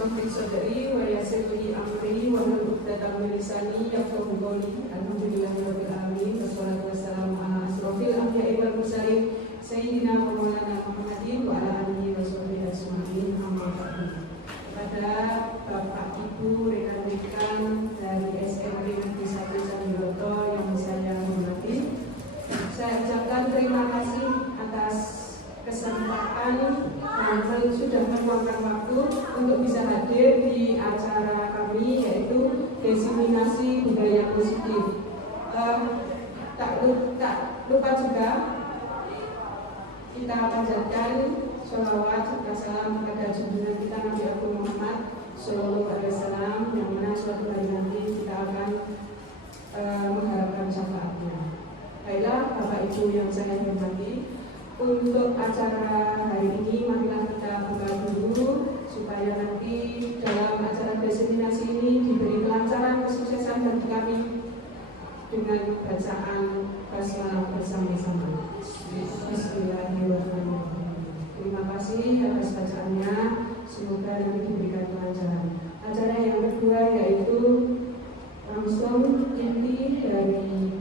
Taufik Sodari wa yassir li amri wa hlul 'uqdatam min lisani yafqahu qawli. Alhamdulillahirabbil alamin wassalatu wassalamu ala asrofil anbiya'i wal mursalin sayyidina wa maulana Muhammadin wa ala alihi wa sahbihi ajma'in. Amma ba'du. Kepada Bapak Ibu rekan-rekan dari SMP Negeri 1 Sambiloto yang saya hormati, saya ucapkan terima kasih atas kesempatan dan sudah meluangkan waktu untuk bisa hadir di acara kami, yaitu diseminasi budaya positif. Tak lupa juga kita panjatkan sholawat serta salam kepada junjungan kita Nabi Agung Muhammad Sallallahu Alaihi Wasallam, yang mana suatu hari nanti kita akan mengharapkan syafaatnya. Baiklah Bapak Ibu yang saya hormati, untuk acara hari ini marilah kita buka dulu supaya nanti dalam acara diseminasi ini diberi kelancaran, kesuksesan bagi kami dengan bacaan basmalah bersama-sama. Bismillahirrahmanirrahim. Terima kasih atas bacaannya, semoga nanti diberikan kelancaran. Acara yang kedua yaitu langsung inti dari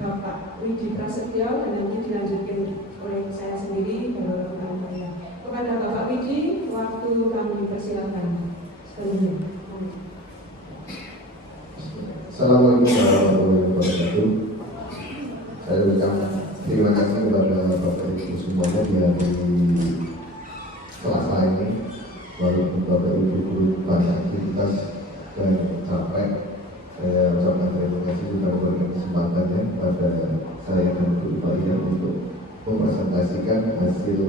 Bapak Widi Prasetyo dan nanti dilanjutkan oleh saya sendiri baru saya. Kepada Bapak Widi, waktu kami persilakan. Assalamualaikum warahmatullahi wabarakatuh. Saya ucapkan terima kasih kepada Bapak Ibu semuanya di hari Selasa ini. Walaupun Bapak Ibu banyak aktivitas dan capek, saya ucapkan terima kasih juga kepada kesempatannya pada saya dan Bu Ibu untuk mempresentasikan hasil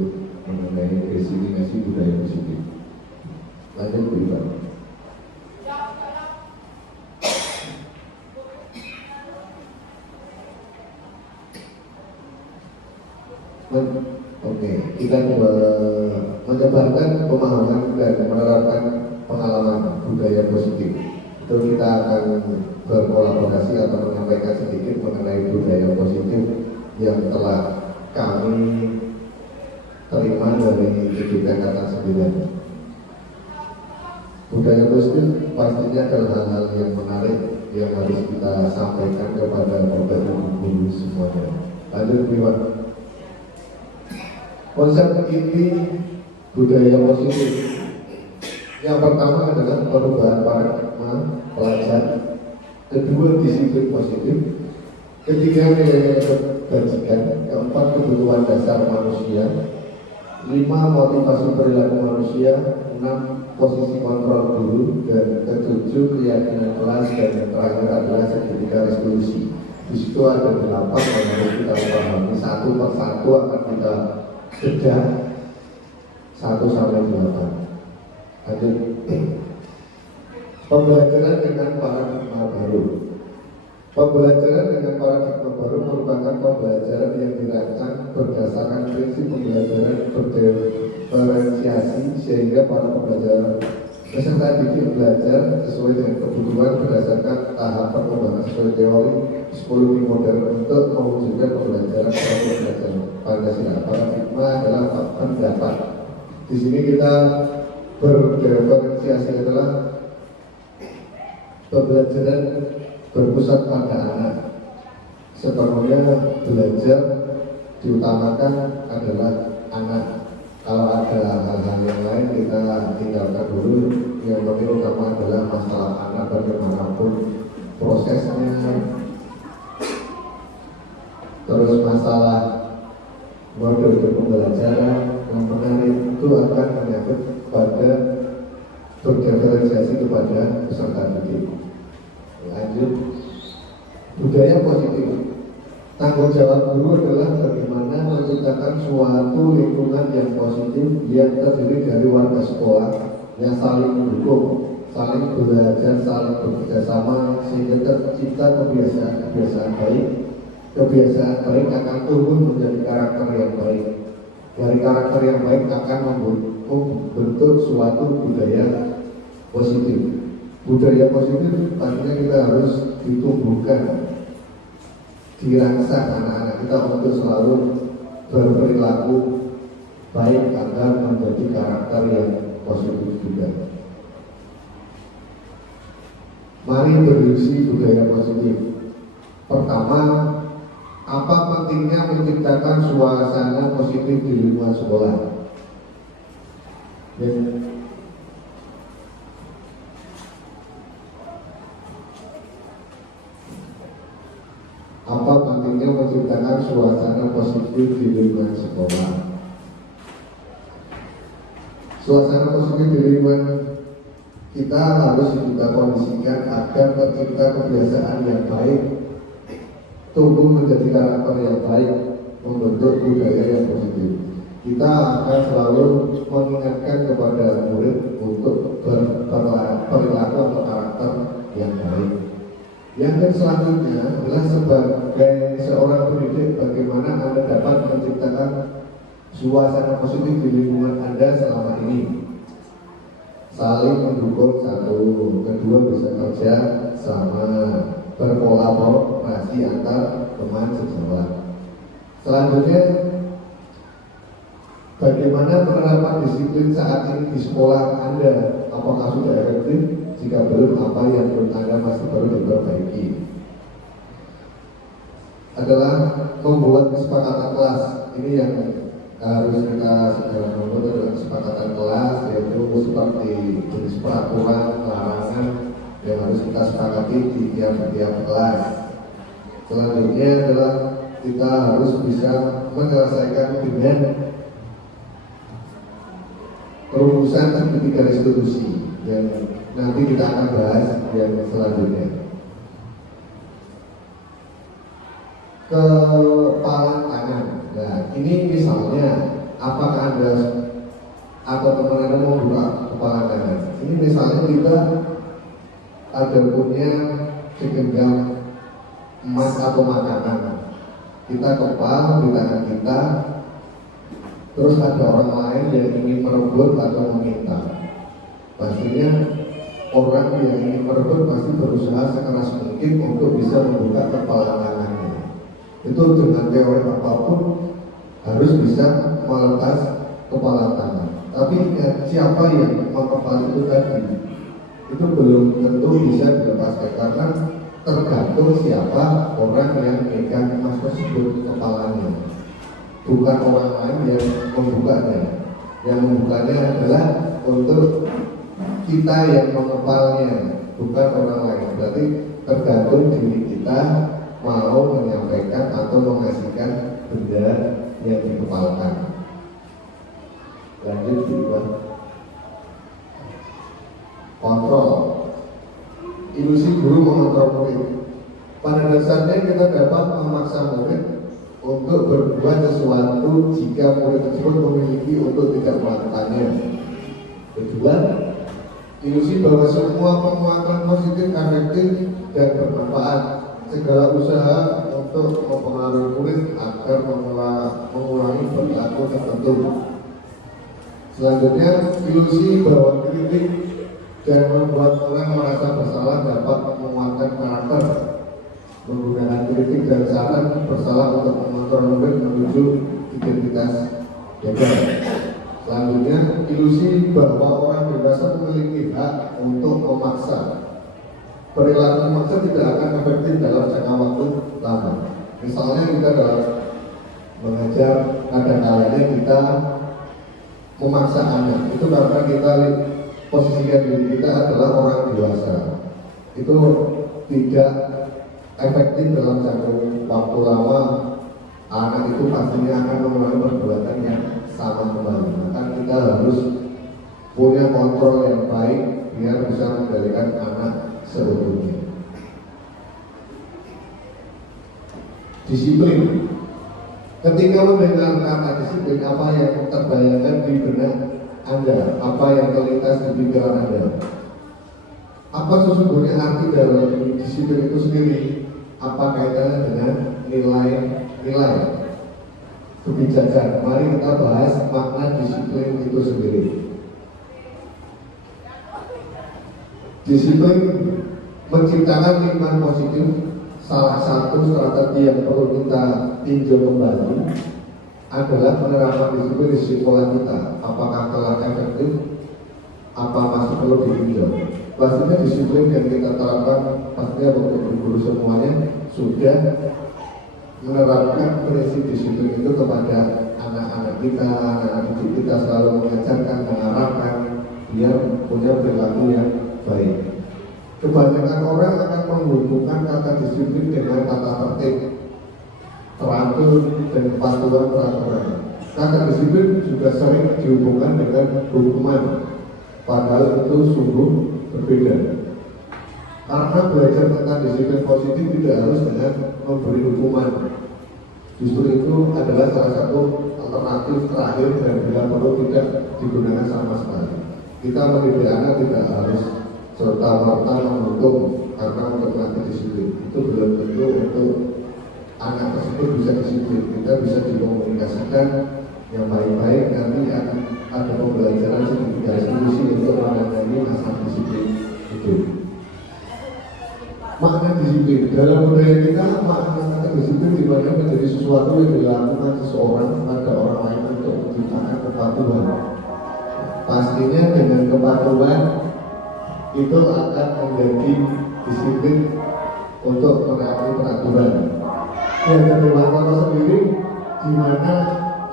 mengenai diseminasi budaya positif. Lanjut Bu Ibu. Oke, kita menyebarkan pemahaman dan menerapkan pengalaman budaya positif. Itu kita akan berkolaborasi atau menyampaikan sedikit mengenai budaya positif yang telah kami terima dari Kejutan Kata 9. Budaya positif pastinya adalah hal-hal yang menarik yang harus kita sampaikan kepada Bapak Ibu guru semuanya. Lanjut Iwan. Konsep inti budaya positif yang pertama adalah perubahan paradigma pelajar, kedua disiplin positif, ketiga nilai kebajikan, keempat kebutuhan dasar manusia, 5 motivasi perilaku manusia, 6 posisi kontrol guru, dan ke-7 keyakinan kelas, dan yang terakhir adalah segitiga resolusi. Di situ ada 8 yang harus kita pahami, satu persatu akan kita bedah 1 sampai 8. Lanjut. Pembelajaran dengan paradigma baru. Pembelajaran dengan paradigma baru merupakan pembelajaran yang dirancang berdasarkan prinsip pembelajaran berdiferensiasi, sehingga para peserta didik belajar sesuai dengan kebutuhan berdasarkan tahap perkembangan sesuai teori psikologi modern untuk mewujudkan pembelajaran pembelajaran Pancasila. Paradigma adalah pendapat. Di sini kita berdiferensiasi adalah pembelajaran berpusat pada anak. Sepenuhnya belajar diutamakan adalah anak. Kalau ada hal-hal yang lain kita tinggalkan dulu. Yang penting utama adalah masalah anak, bagaimanapun prosesnya. Terus masalah model pembelajaran yang menarik itu akan menyangkut pada berdiferensiasi kepada peserta didik. Lanjut, budaya positif. Tanggung jawab guru adalah bagaimana menciptakan suatu lingkungan yang positif yang terdiri dari warga sekolah yang saling mendukung, saling belajar, saling bekerja sama, sehingga tercipta kebiasaan baik. Kebiasaan baik akan tumbuh menjadi karakter yang baik. Dari karakter yang baik akan membentuk suatu budaya positif. Budaya positif artinya kita harus ditumbuhkan, dirangsang anak-anak kita untuk selalu berperilaku baik agar menjadi karakter yang positif juga. Mari berdiskusi budaya positif. Pertama, apa pentingnya menciptakan suasana positif di lingkungan sekolah? Apa pentingnya menciptakan suasana positif di lingkungan sekolah? Suasana positif di lingkungan kita harus kita kondisikan agar tercipta kebiasaan yang baik, tumbuh menjadi karakter yang baik, membentuk budaya yang positif. Kita akan selalu mengingatkan kepada murid untuk berperilaku atau karakter yang baik. Yang selanjutnya adalah sebagai seorang pendidik, bagaimana Anda dapat menciptakan suasana positif di lingkungan Anda selama ini. Saling mendukung satu, kedua bisa kerja sama, berkolaborasi antar teman sejawat. Selanjutnya, bagaimana penerapan disiplin saat ini di sekolah Anda? Apakah sudah efektif? Jika belum, apa yang menurut Anda masih perlu diperbaiki? Adalah membuat kesepakatan kelas. Ini yang harus kita segera membuat adalah kesepakatan kelas, yaitu seperti jenis peraturan, larangan yang harus kita sepakati di tiap-tiap kelas. Selanjutnya adalah kita harus bisa menyelesaikan dengan perumusan segitiga restitusi yang nanti kita akan bahas yang selanjutnya. Kepalan tangan. Nah, ini misalnya, apakah Anda atau teman Anda mau buka kepalan tangan? Ini misalnya kita ada punya segenggam emas atau makanan, kita kepal di tangan kita, terus ada orang lain yang ingin merebut atau meminta. Pastinya orang yang ingin merebut pasti berusaha sekeras mungkin untuk bisa membuka kepala tangannya. Itu dengan teori apapun harus bisa melepas kepala tangan. Tapi siapa yang mengepal itu tadi, itu belum tentu bisa dilepaskan karena tergantung siapa orang yang memegang emas tersebut kepalanya. Bukan orang lain yang membukanya. Yang membukanya adalah untuk kita yang mengepalnya, bukan orang lain. Berarti tergantung diri kita mau menyampaikan atau mengasihkan benda yang dikepalkan. Lanjut berikut. Kontrol. Ilusi guru mengontrol murid. Pada dasarnya kita dapat memaksa murid untuk berbuat sesuatu jika murid tersebut memiliki untuk tidak melakukannya. Kedua, ilusi bahwa semua penguatan positif, efektif, dan bermanfaat. Segala usaha untuk mempengaruhi murid agar mengurangi perilaku tertentu. Selanjutnya, ilusi bahwa kritik dan membuat orang merasa bersalah dapat menguatkan karakter. Menggunakan kritik dan saran bersalah untuk mengontrol murid menuju identitas gagal. Selanjutnya, ilusi bahwa orang dewasa memiliki hak untuk memaksa. Perilaku memaksa tidak akan efektif dalam jangka waktu lama. Misalnya kita dalam mengajar, kadang-kadang kita memaksa anak. Itu karena kita posisikan diri kita adalah orang dewasa. Itu tidak efektif dalam jangka waktu lama. Anak itu pastinya akan mengulangi perbuatan yang sama kembali. Maka kita harus punya kontrol yang baik biar bisa mengendalikan anak seutuhnya. Disiplin. Ketika mendengar kata disiplin, apa yang terbayangkan di benak Anda? Apa yang terlintas di pikiran Anda? Apa sesungguhnya arti dari disiplin itu sendiri? Apa kaitannya dengan nilai-nilai kebijakan? Mari kita bahas makna disiplin itu sendiri. Disiplin menciptakan lingkungan positif. Salah satu strategi yang perlu kita tinjau kembali adalah penerapan disiplin di sekolah kita. Apakah telah efektif? Apa masih perlu ditinjau? Pastinya disiplin yang kita terapkan pastinya untuk guru semuanya sudah menerapkan prinsip disiplin itu kepada anak-anak kita, anak-anak didik kita, selalu mengajarkan, mengarahkan biar punya perilaku yang baik. Kebanyakan orang akan menghubungkan kata disiplin dengan kata tertib, teratur, dan kepatuhan peraturan. Kata disiplin juga sering dihubungkan dengan hukuman, padahal itu sungguh berbeda. Karena belajar tentang disiplin positif tidak harus dengan memberi hukuman. Justru itu adalah salah satu alternatif terakhir dan bila perlu tidak digunakan sama sekali. Kita mendidik anak tidak harus serta-merta menghukum karena untuk nanti disiplin. Itu belum tentu untuk anak tersebut bisa disiplin. Kita bisa dikomunikasikan yang baik-baik, nanti akan ada pembelajaran sedikit institusi untuk menangani masalah disiplin itu. Makna disiplin dalam budaya kita, makna disiplin di mana menjadi sesuatu yang dilakukan seseorang pada orang lain untuk menciptakan kepatuhan. Pastinya dengan kepatuhan itu akan menjadi disiplin untuk menaati peraturan. Yang kedua sendiri di mana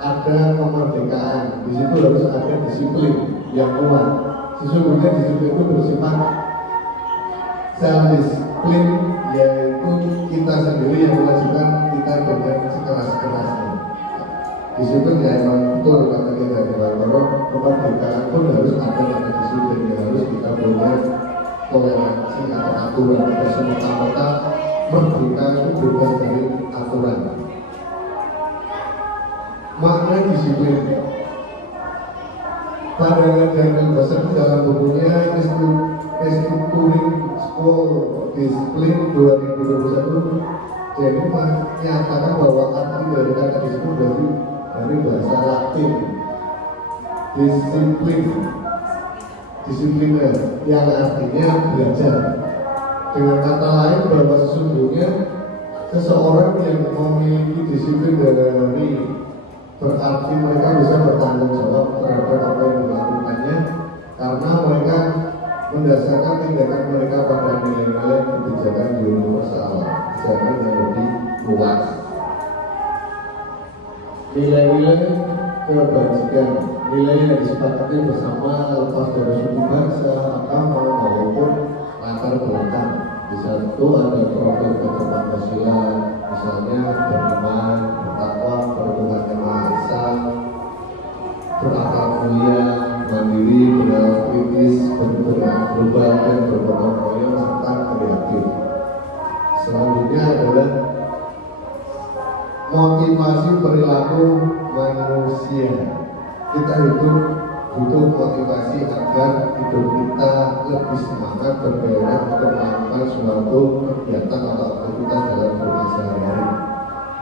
ada kemerdekaan, di situ harus ada disiplin yang kuat. Sesungguhnya disiplin itu bersifat self-disiplin, yaitu kita sendiri yang mewajibkan kita dengan sekeras-kerasnya. Disiplin ya emang betul kata kita di Bangkoro, kemerdekaan pun harus ada kata disiplin yang harus kita punya toleransi atau aturan. Tidak semata-mata merdeka itu bebas dari aturan. Makna disiplin pandangan dan bahasa dalam bukunya Restructuring School Discipline 2021 jadi menyatakan bahwa arti dari kata disiplin dari bahasa Latin disipliner yang artinya belajar. Dengan kata lain bahwa sesungguhnya seseorang yang memiliki disiplin dari berarti mereka bisa bertanggung jawab terhadap apa yang dilakukannya karena mereka mendasarkan tindakan mereka pada nilai-nilai kebijakan universal, kebijakan yang lebih luas. Nilai-nilai kebajikan, nilai yang disepakati bersama lepas dari suku bangsa, agama maupun latar belakang. Di satu ada program Pancasila, misalnya beriman, bertakwa, bertuhan yang Maha Esa, berakal mulia, mandiri, bernilai kritis, bergerak global dan bergotong royong serta kreatif. Selanjutnya adalah motivasi perilaku manusia. Kita hidup butuh motivasi agar hidup kita lebih semangat bergairah untuk melakukan suatu kegiatan atau aktivitas dalam hidup sehari-hari.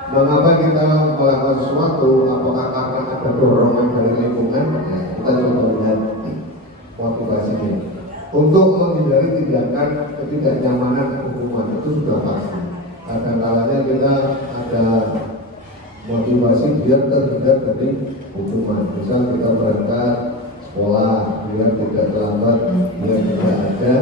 Mengapa kita melakukan sesuatu? Apakah karena ada dorongan dari lingkungan? Nah, kita coba lihat motivasinya. Untuk menghindari tindakan ketidaknyamanan hukuman itu sudah pasti. Kadang-kadang kita ada motivasi biar terhindar dari hukuman. Misal kita berangkat sekolah biar tidak terlambat, biar tidak ada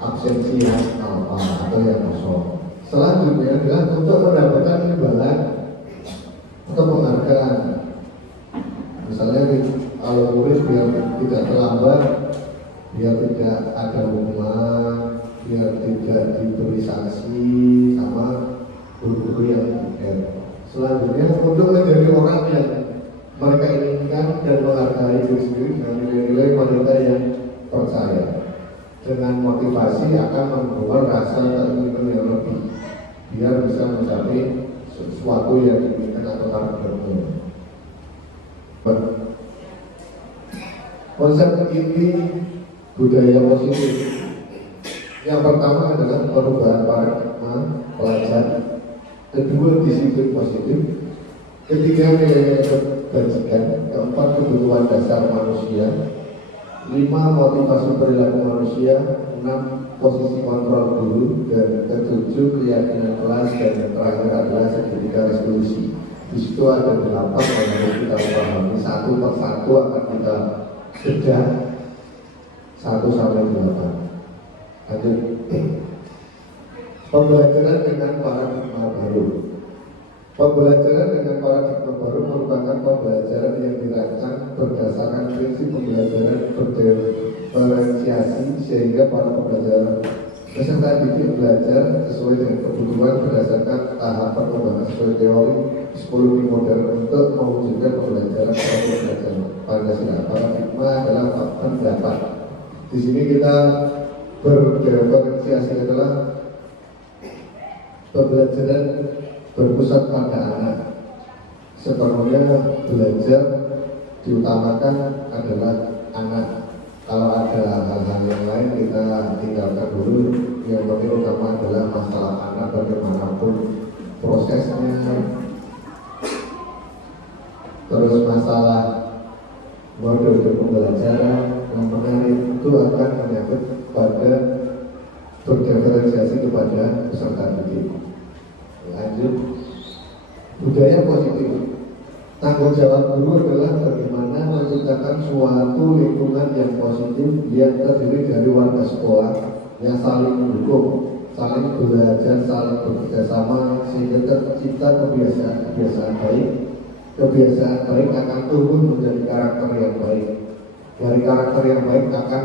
absensi yang alfa atau yang kosong. Selanjutnya adalah untuk mendapatkan imbalan atau penghargaan. Misalnya kalau murid biar tidak terlambat, biar tidak ada hukuman, biar tidak diberi sanksi sama guru-guru yang bukan. Selanjutnya untuk menjadi orang yang mereka inginkan dan menghargai diri sendiri dengan nilai-nilai mereka yang percaya. Dengan motivasi akan membawa rasa keinginan yang lebih biar bisa mencapai sesuatu yang diinginkan atau targetnya. Konsep inti budaya positif yang pertama adalah perubahan paradigma pelajar, kedua disiplin positif, ketiga nilai kebajikan, keempat kebutuhan dasar manusia, 5 motivasi perilaku manusia, 6 posisi kontrol guru, dan ke-7 keyakinan kelas, dan yang terakhir adalah segitiga resolusi. Di situ ada 8 yang harus kita pahami, satu persatu akan kita bedah 1-8. Lanjut. Pembelajaran dengan paradigma baru. Pembelajaran dengan paradigma baru merupakan pembelajaran yang dirancang berdasarkan prinsip pembelajaran berdiferensiasi sehingga para peserta didik belajar sesuai dengan kebutuhan berdasarkan tahap perkembangan sesuai teori psikologi modern untuk mewujudkan pembelajaran Pancasila. Paradigma adalah pendapat. Di sini kita berdiferensiasi adalah pembelajaran berpusat pada anak. Sepenuhnya belajar diutamakan adalah anak. Kalau ada hal-hal yang lain kita tinggalkan dulu. Yang penting utama adalah masalah anak bagaimanapun prosesnya. Terus masalah model pembelajaran yang menarik itu akan menyangkut pada berdiferensiasi kepada peserta didik. Lanjut, budaya positif. Tanggung jawab guru adalah bagaimana menciptakan suatu lingkungan yang positif yang terdiri dari warga sekolah yang saling mendukung, saling belajar, saling bekerja sama sehingga tercipta kebiasaan baik. Kebiasaan baik akan tumbuh menjadi karakter yang baik. Dari karakter yang baik akan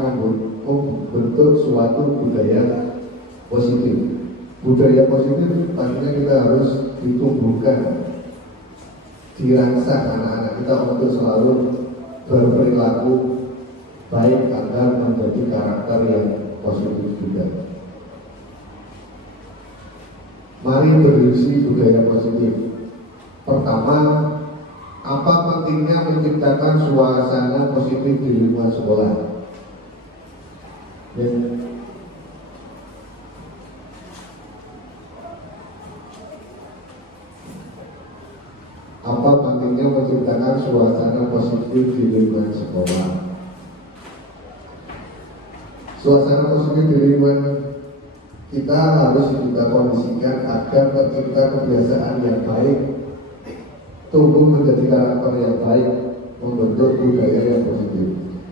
membentuk suatu budaya positif. Budaya positif artinya kita harus ditumbuhkan, dirangsang anak-anak kita untuk selalu berperilaku baik agar menjadi karakter yang positif juga. Mari berisi budaya positif. Pertama, apa pentingnya menciptakan suasana positif di lingkungan sekolah? Apa pentingnya menciptakan suasana positif di lingkungan sekolah? Suasana positif di lingkungan kita harus kita kondisikan agar tercipta kebiasaan yang baik, tumbuh menjadi karakter yang baik, membentuk budaya yang positif.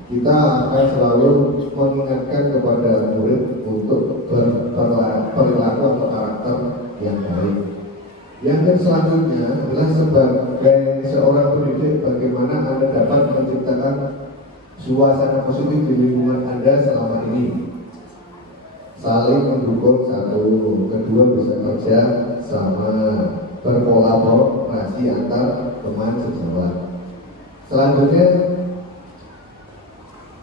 Kita akan selalu mengingatkan kepada murid untuk berperilaku atau karakter yang baik. Yang selanjutnya adalah sebagai seorang pendidik, bagaimana Anda dapat menciptakan suasana positif di lingkungan Anda selama ini. Saling mendukung satu, kedua bisa kerja sama, berkolaborasi antar teman sejawat. Selanjutnya,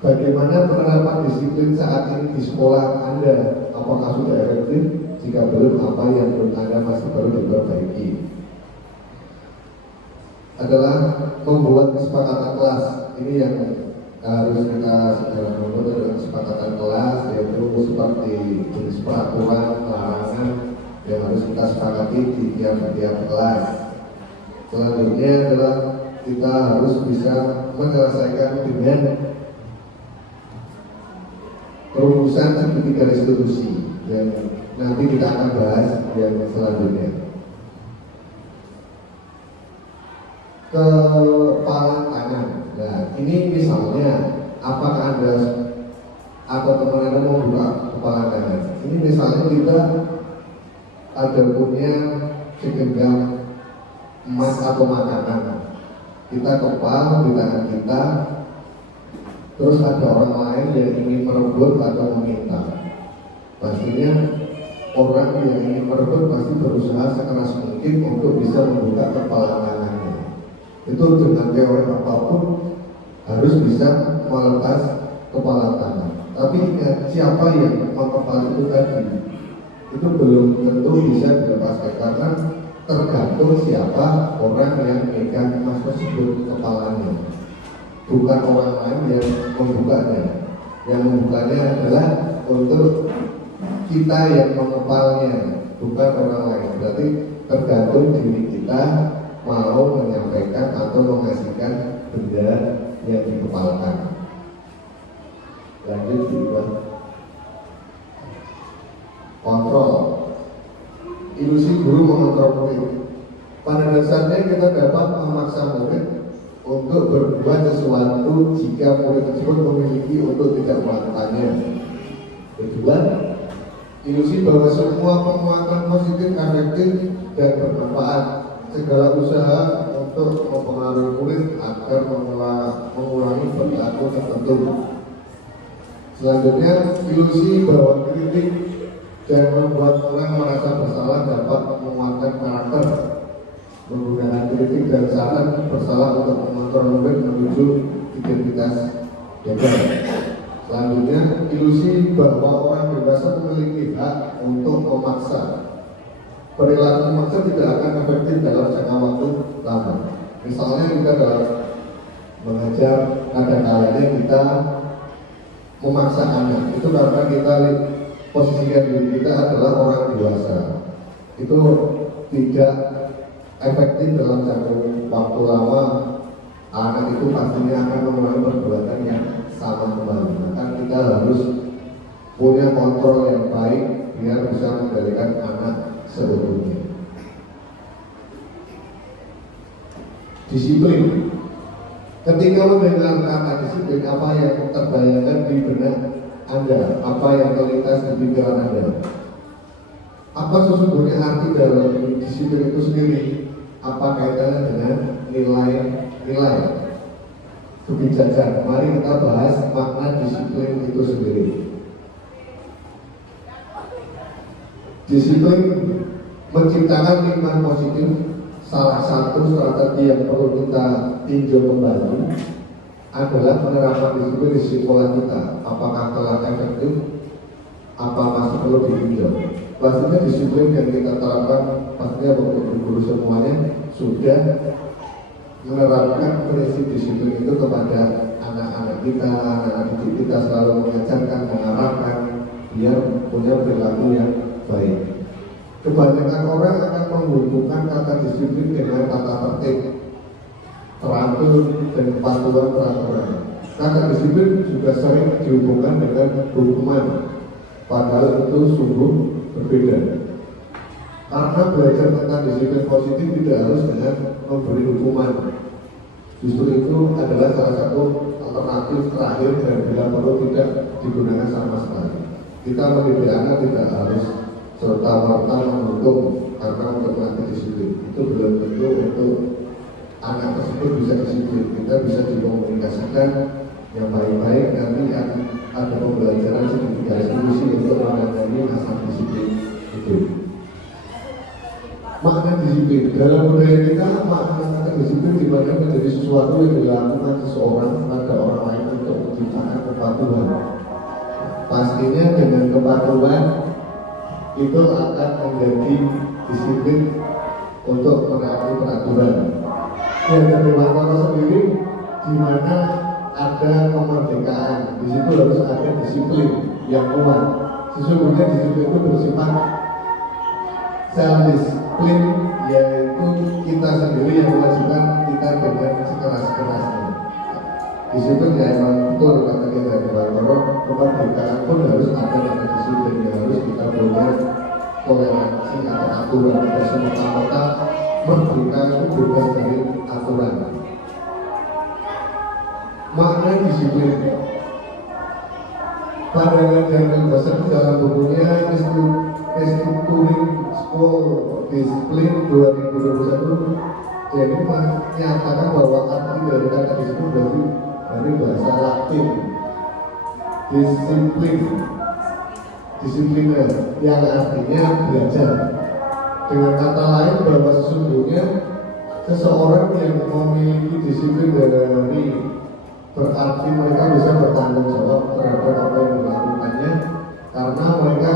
bagaimana penerapan disiplin saat ini di sekolah Anda? Apakah sudah efektif? Jika belum, apa yang menurut Anda masih perlu diperbaiki? Adalah membuat kesepakatan kelas. Ini yang harus kita segera membuat adalah kesepakatan kelas, yaitu seperti jenis peraturan, larangan yang harus kita sepakati di tiap-tiap kelas. Selanjutnya adalah kita harus bisa menyelesaikan dengan perumusan segitiga restitusi yang nanti kita akan bahas yang selanjutnya. Kepalan tangan. Nah, ini misalnya apakah Anda atau teman Anda mau buka kepala tangan? Ini misalnya kita ada punya segenggam emas atau makanan. Kita kepal di tangan kita, terus ada orang lain yang ingin merebut atau meminta. Pastinya orang yang ingin merebut pasti berusaha sekeras mungkin untuk bisa membuka kepala tangannya. Itu dengan teori apapun harus bisa melepas kepala tangan. Tapi siapa yang mengepal itu tadi, itu belum tentu bisa dilepaskan karena tergantung siapa orang yang memegang emas tersebut kepalanya. Bukan orang lain yang membukanya. Yang membukanya adalah untuk kita yang mengepalnya, bukan orang lain. Berarti tergantung diri kita mau menyampaikan atau mengasihkan benda yang dikepalkan. Lanjut juga kontrol. Ilusi guru mengontrol murid. Pada dasarnya kita dapat memaksa murid untuk berbuat sesuatu jika murid tersebut memiliki untuk tidak melakukannya. Kedua, ilusi bahwa semua penguatan positif efektif dan bermanfaat. Segala usaha untuk mempengaruhi murid agar mengulangi perilaku tertentu. Selanjutnya, ilusi bahwa kritik dan membuat orang merasa bersalah dapat menguatkan karakter. Menggunakan kritik dan saran bersalah untuk mengontrol murid menuju identitas gagal. Selanjutnya, ilusi bahwa orang dewasa memiliki hak untuk memaksa. Perilaku memaksa tidak akan efektif dalam jangka waktu lama. Misalnya kita dalam mengajar, kadang-kadang kita memaksa anak, itu karena kita posisikan diri kita adalah orang dewasa. Itu tidak efektif dalam jangka waktu lama. Anak itu pastinya akan mengulangi perbuatan yang sama kembali. Maka kita harus punya kontrol yang baik biar bisa mengendalikan anak sebelumnya. Disiplin. Ketika mendengar kata disiplin, apa yang terbayangkan di benak Anda? Apa yang terlintas di pikiran Anda? Apa sesungguhnya arti dari disiplin itu sendiri? Apa kaitannya dengan nilai-nilai kebijakan? Mari kita bahas makna disiplin itu sendiri. Disiplin menciptakan lingkungan positif. Salah satu strategi yang perlu kita tinjau kembali adalah penerapan disiplin di sekolah kita. Apakah telah efektif? Apa masih perlu ditinjau? Pastinya disiplin yang kita terapkan pastinya untuk guru semuanya sudah menerapkan prinsip disiplin itu kepada anak-anak kita, anak-anak didik kita, selalu mengajarkan, mengarahkan biar punya perilaku yang baik. Kebanyakan orang akan menghubungkan kata disiplin dengan kata tertib, teratur, dan kepatuhan peraturan. Kata disiplin juga sering dihubungkan dengan hukuman, padahal itu sungguh berbeda. Karena belajar tentang disiplin positif tidak harus dengan memberi hukuman. Justru itu adalah salah satu alternatif terakhir dan bila perlu tidak digunakan sama sekali. Kita mendidik anak tidak harus serta-merta menghukum karena untuk melatih disiplin. Itu belum tentu untuk anak tersebut bisa disiplin. Kita bisa dikomunikasikan yang baik-baik, nanti akan ada pembelajaran sedikit diskusi untuk menangani masalah disiplin itu. Makna disiplin dalam budaya kita, makna disiplin dimana menjadi sesuatu yang dilakukan seseorang pada orang lain untuk menciptakan kepatuhan. Pastinya dengan kepatuhan itu akan menjadi disiplin untuk menaati peraturan. Dan dari Wantara sendiri, di mana ada kemerdekaan, di situ harus ada disiplin yang kuat. Sesungguhnya disiplin itu bersifat self-disiplin, yaitu kita sendiri yang melakukan kita dengan sekeras-kerasnya. Disiplin ya emang betul kata kita dari Wantara, kemerdekaan pun harus ada dengan disiplin yang harus kita punya toleransi atau aturan. Tidak semata-mata merdeka itu bebas dari aturan. Makna disiplin pandangan yang terbesar dalam bukunya Restructuring School Discipline 2021, jadi menyatakan bahwa arti dari kata disiplin dari bahasa Latin disipliner yang artinya belajar. Dengan kata lain bahwa sesungguhnya seseorang yang memiliki disiplin dari berarti mereka bisa bertanggung jawab terhadap apa yang dilakukannya karena mereka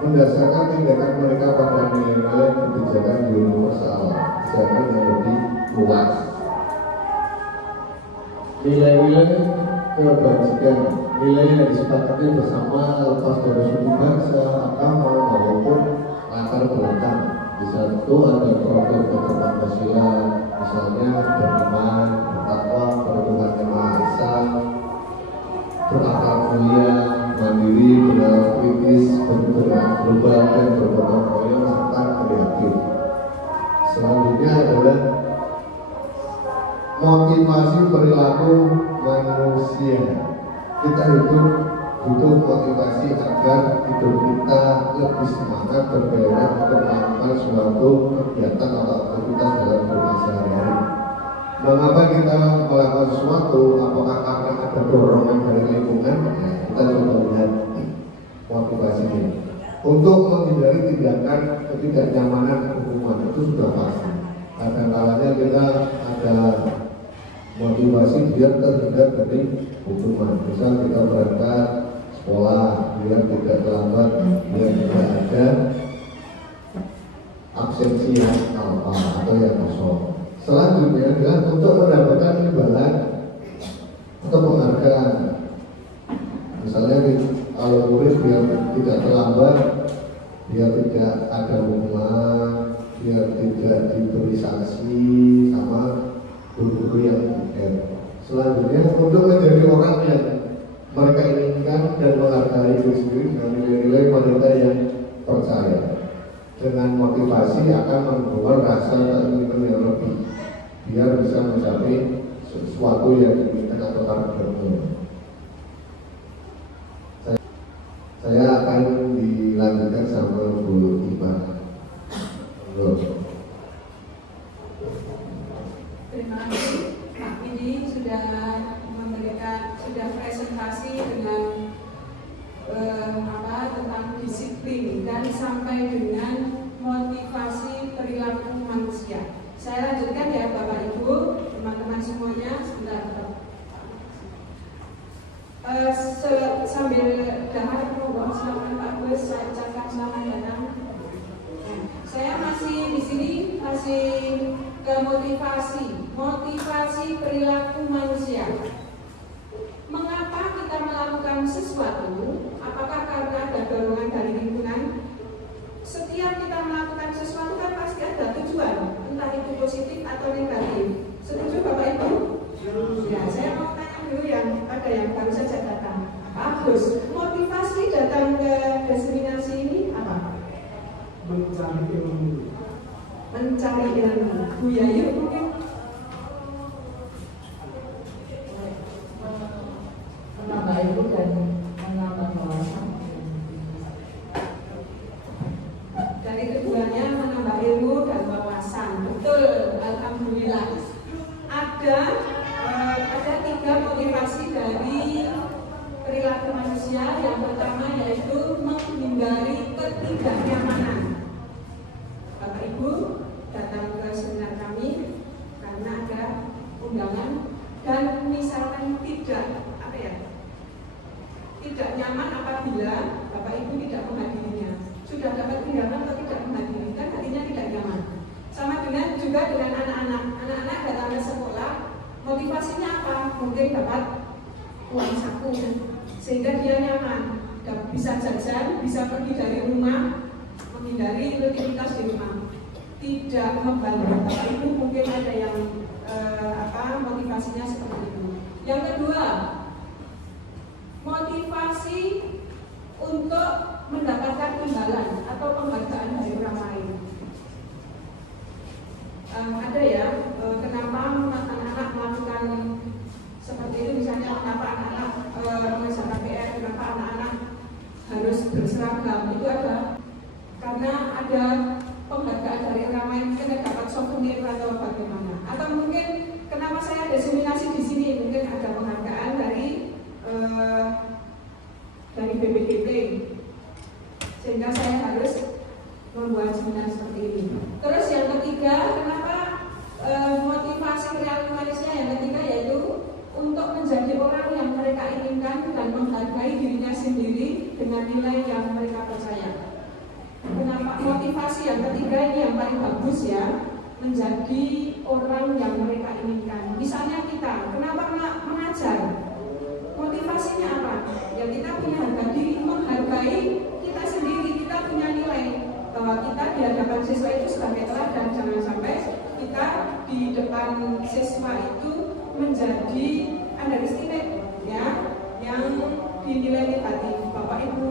mendasarkan tindakan mereka pada nilai-nilai kebijakan universal, jangan yang lebih luas. Nilai-nilai kebajikan, nilai yang disepakati bersama lepas dari suku bangsa, agama maupun latar belakang. Di satu ada program Pancasila, misalnya beriman, bertakwa, berhubungan dengan Maha Esa, berakal mulia, mandiri, bernalar kritis, bergerak global dan bergotong royong serta kreatif. Selanjutnya adalah motivasi perilaku manusia. Kita hidup butuh motivasi agar hidup kita lebih semangat bergairah untuk melakukan suatu kegiatan atau aktivitas dalam hidup sehari-hari. Mengapa kita melakukan sesuatu? Apakah karena ada dorongan dari lingkungan? Ya, kita coba lihat motivasinya. Untuk menghindari tindakan ketidaknyamanan hukuman itu sudah pasti. Kadang-kadang kita ada motivasi biar terhindar dari hukuman. Misal kita berangkat sekolah biar tidak terlambat, biar tidak ada absensi yang alfa atau yang kosong. Selanjutnya adalah untuk mendapatkan imbalan atau penghargaan. Misalnya kalau murid biar tidak terlambat, biar tidak ada hukuman, biar tidak diberi sanksi sama guru-guru yang selanjutnya untuk menjadi orang yang mereka inginkan dan menghargai diri sendiri dengan nilai-nilai wanita yang percaya. Dengan motivasi akan membawa rasa keinginan yang lebih biar bisa mencapai sesuatu yang diinginkan atau targetnya. Saya akan dilanjutkan sama Bu Iman. Terima kasih Pak Widi sudah presentasi dengan tentang disiplin dan sampai dengan motivasi perilaku manusia. Saya lanjutkan ya Bapak Ibu, teman-teman semuanya, sebentar. Sambil dahar silakan Pak Bus, saya ucapkan selamat datang. Saya masih di sini ke motivasi perilaku manusia. Mengapa kita melakukan sesuatu? Apakah karena ada dorongan dari lingkungan? Setiap kita melakukan sesuatu kan pasti ada tujuan, entah itu positif atau negatif. Setuju Bapak Ibu? Ya, saya mau tanya dulu yang baru saja datang. Bagus. Motivasi datang ke diseminasi ini apa? Mencari ilmu. Mencari ilmu. Bu Yayu mungkin? Menambah ilmu dan menambah wawasan. Dari keduanya menambah ilmu dan wawasan. Betul, alhamdulillah. Ada 3 motivasi dari perilaku manusia. Yang pertama yaitu menghindari ketidaknyamanan. Bapak Ibu datang ke seminar kami karena ada undangan dan misalkan tidak nyaman apabila Bapak Ibu tidak menghadirinya. Sudah dapat undangan atau tidak menghadiri, kan hatinya tidak nyaman. Sama dengan juga dengan anak-anak. Anak-anak datang ke sekolah, motivasinya apa? Mungkin dapat uang saku sehingga dia nyaman, bisa jajan, bisa pergi dari rumah, menghindari rutinitas di rumah, tidak membanding. Bapak Ibu mungkin ada yang motivasinya seperti itu. Yang kedua, motivasi untuk mendapatkan imbalan atau penghargaan dari orang lain. Ada ya, kenapa anak-anak melakukan seperti itu, misalnya kenapa anak-anak mengerjakan PR, kenapa anak-anak harus berseragam, itu ada karena ada penghargaan dari orang lain, mungkin dapat souvenir atau bagaimana. Atau mungkin kenapa saya diseminasi di sini, mungkin ada penghargaan dari BPDP, sehingga saya harus membuat seminar seperti ini. Terus yang ketiga, kenapa motivasi perilaku manusia yang ketiga yaitu untuk menjadi orang yang mereka inginkan dan menghargai dirinya sendiri dengan nilai yang mereka percaya. Kenapa motivasi yang ketiga ini yang paling bagus ya, menjadi orang yang mereka inginkan. Misalnya kita, kenapa mengajar? Motivasinya apa? Ya kita punya harga diri, menghargai kita sendiri, kita punya nilai bahwa kita di hadapan siswa itu sebagai teladan. Jangan sampai kita di depan siswa itu menjadi underestimate ya, yang dinilai negatif. Bapak Ibu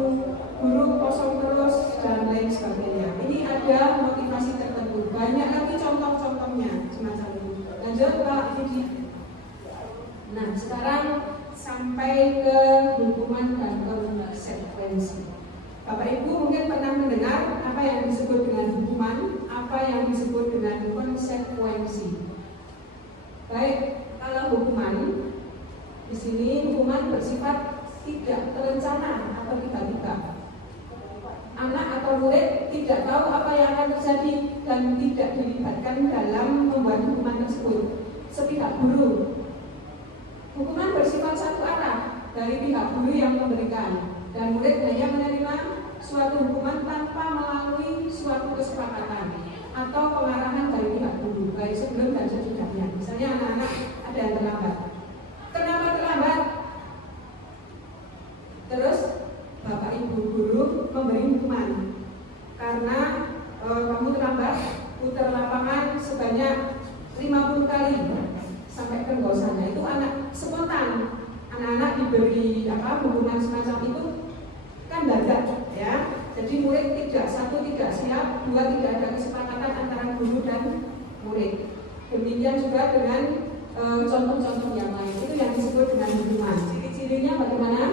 guru kosong terus dan lain sebagainya. Ini ada motivasi tertentu. Banyak lagi contoh-contohnya semacam ini. Lanjut Pak Yudi. sekarang sampai ke hukuman dan konsekuensi. Bapak Ibu mungkin pernah mendengar apa yang disebut dengan hukuman, apa yang disebut dengan konsekuensi. Baik, kalau hukuman di sini hukuman bersifat tidak terencana atau tiba-tiba. Anak atau murid tidak tahu apa yang akan terjadi dan tidak dilibatkan dalam membuat hukuman tersebut. Sepihak guru, hukuman bersifat satu arah dari pihak guru yang memberikan, dan murid hanya menerima suatu hukuman tanpa melalui suatu kesepakatan atau pengarahan dari pihak guru, baik sebelum dan sesudahnya. Misalnya anak-anak ada yang terlambat. Kenapa terlambat? Terus Bapak Ibu guru memberi hukuman karena kamu terlambat putar lapangan sebanyak 50 kali sampai ke gosannya. Itu anak spontan. Anak-anak diberi hukuman semacam itu kan dadak ya. Jadi murid tidak siap, dua tidak ada kesepakatan antara guru dan murid. Demikian juga dengan contoh-contoh yang lain. Itu yang disebut dengan hukuman. Ciri-cirinya bagaimana?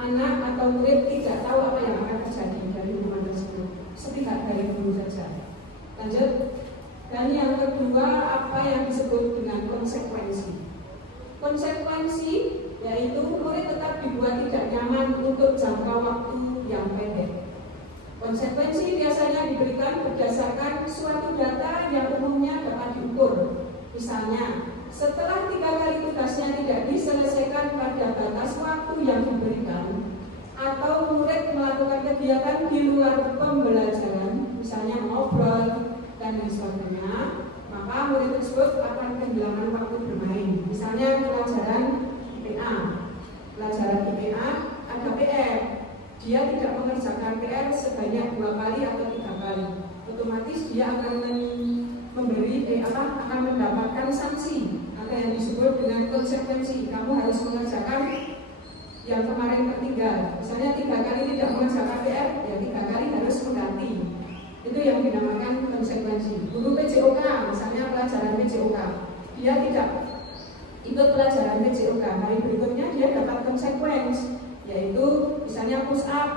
Anak atau murid tidak tahu apa yang akan terjadi dari hukuman tersebut. Sepihak dari guru saja. Lanjut. Dan yang kedua, apa yang disebut dengan konsekuensi. Konsekuensi yaitu murid tetap dibuat tidak nyaman untuk jangka waktu yang pendek. Konsekuensi biasanya diberikan berdasarkan suatu data yang umumnya dapat diukur. Misalnya, setelah 3 kali tugasnya tidak diselesaikan pada batas waktu yang diberikan, atau murid melakukan kegiatan di luar pembelajaran, misalnya ngobrol dan lain sebagainya, maka murid tersebut akan kehilangan waktu bermain. Misalnya pelajaran IPA, ada PR, dia tidak mengerjakan PR sebanyak 2 kali atau 3 kali, otomatis dia akan akan mendapatkan sanksi, ada yang disebut dengan konsekuensi. Kamu harus mengerjakan yang kemarin tertinggal. Misalnya 3 kali tidak mengerjakan PR, ya 3 kali harus mengganti. Itu yang dinamakan konsekuensi. Guru PJOK, misalnya pelajaran PJOK, dia tidak ikut pelajaran PJOK, hari berikutnya dia dapat konsekuensi, yaitu misalnya push up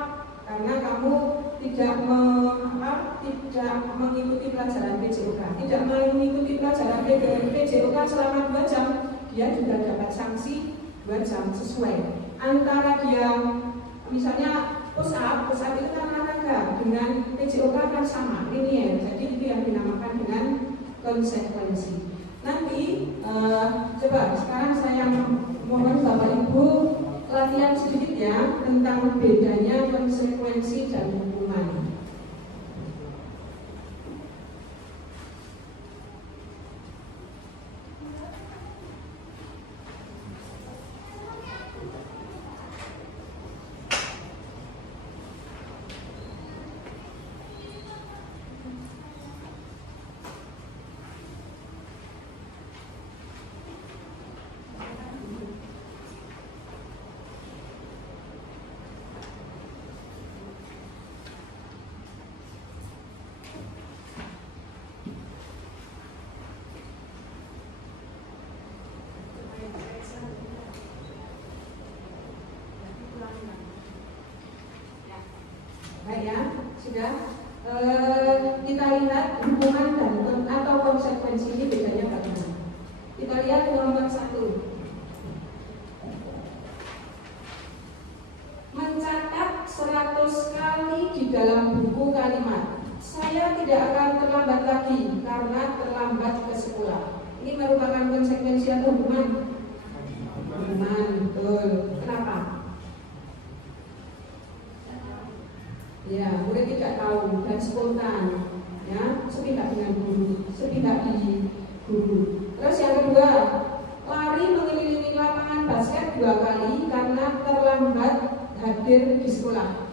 karena kamu tidak mengikuti pelajaran PJOK, tidak mengikuti pelajaran PJOK selama 2 jam, dia juga dapat sanksi 2 jam sesuai. Antara dia misalnya push up itu kan olahraga, dengan PJOK kan sama, linear. Jadi itu yang dinamakan dengan konsekuensi. Nanti coba sekarang saya mohon Bapak Ibu latihan sedikit ya tentang bedanya konsekuensi dan hukuman. Baik ya, sudah. Kita lihat hukuman dan atau konsekuensi ini bedanya bagaimana. Kita lihat nomor 1. Mencatat 100 kali di dalam buku kalimat. Saya tidak akan terlambat lagi karena terlambat ke sekolah. Ini merupakan konsekuensi atau hukuman? Hukuman, betul. Kenapa? Ya, murid tidak tahu dan spontan, ya, sepihak dengan guru, sepihak di guru. Terus yang kedua, lari mengelilingi lapangan basket 2 kali karena terlambat hadir di sekolah.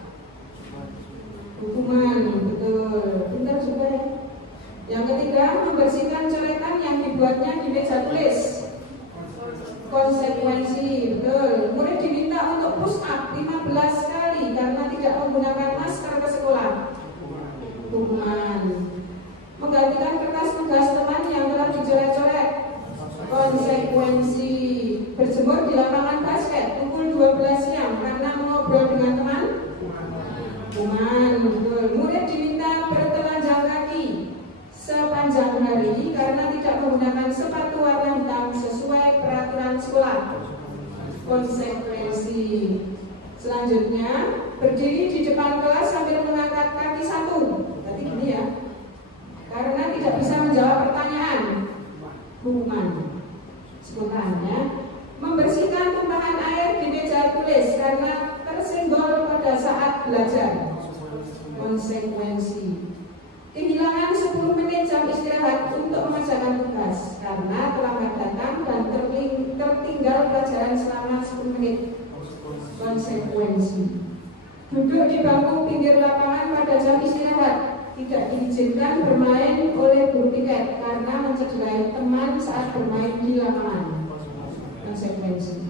Hukuman, betul. Pintar juga ya. Yang ketiga, membersihkan coretan yang dibuatnya di meja tulis. Konsekuensi, betul. Murid diminta untuk push up 15 kali karena tidak menggunakan masker ke sekolah. Hukuman. Menggantikan kertas tugas teman yang telah dicoret-coret. Konsekuensi. berjemur di lapangan basket pukul 12 siang karena mengobrol dengan teman. Murid diminta bertelanjang kaki sepanjang hari karena tidak menggunakan sepatu warna hitam sesuai peraturan sekolah. Konsekuensi selanjutnya, berdiri di depan kelas sambil mengangkat kaki satu. Berarti gini ya, karena tidak bisa menjawab pertanyaan. Hukuman sebenarnya membersihkan tumpahan air di meja tulis karena tersenggol pada saat belajar. Konsekuensi kehilangan 10 menit jam istirahat untuk mengerjakan tugas karena terlambat datang dan tertinggal pelajaran selama 10 menit. Konsekuensi duduk di bangku pinggir lapangan pada jam istirahat, tidak diizinkan bermain oleh guru tiket karena mencederai teman saat bermain di lapangan. Konsekuensi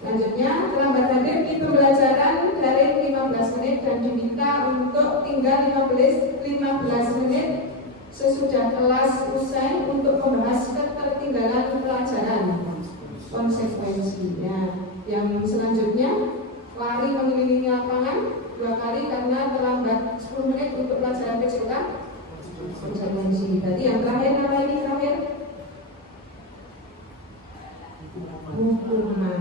selanjutnya, terlambat hadir di pembelajaran dari 15 menit dan diminta untuk tinggal 15 menit sesudah kelas usai untuk membahas ketertinggalan pelajaran. Konsekuensinya yang selanjutnya, lari mengelilingi lapangan 2 kali karena terlambat 10 menit untuk pelajaran PJK. Konsekuensi. Berarti yang terakhir apa ini terakhir? Hukuman.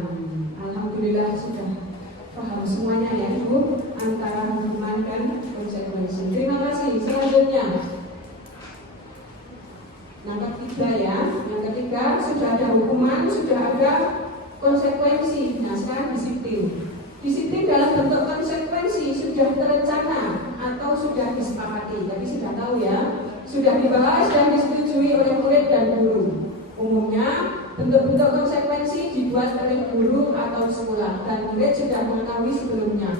Alhamdulillah sudah paham semuanya ya Ibu antara hukuman dan konsekuensi. Terima kasih. Selanjutnya, yang ketiga ya, yang ketiga sudah ada hukuman, sudah ada konsekuensi. Nah sekarang disiplin. Disiplin dalam bentuk konsekuensi sudah terencana atau sudah disepakati. Jadi sudah tahu ya, sudah dibahas dan disetujui oleh murid dan guru. Umumnya bentuk-bentuk konsekuensi dibuat oleh guru atau sekolah dan murid sudah mengetahui sebelumnya.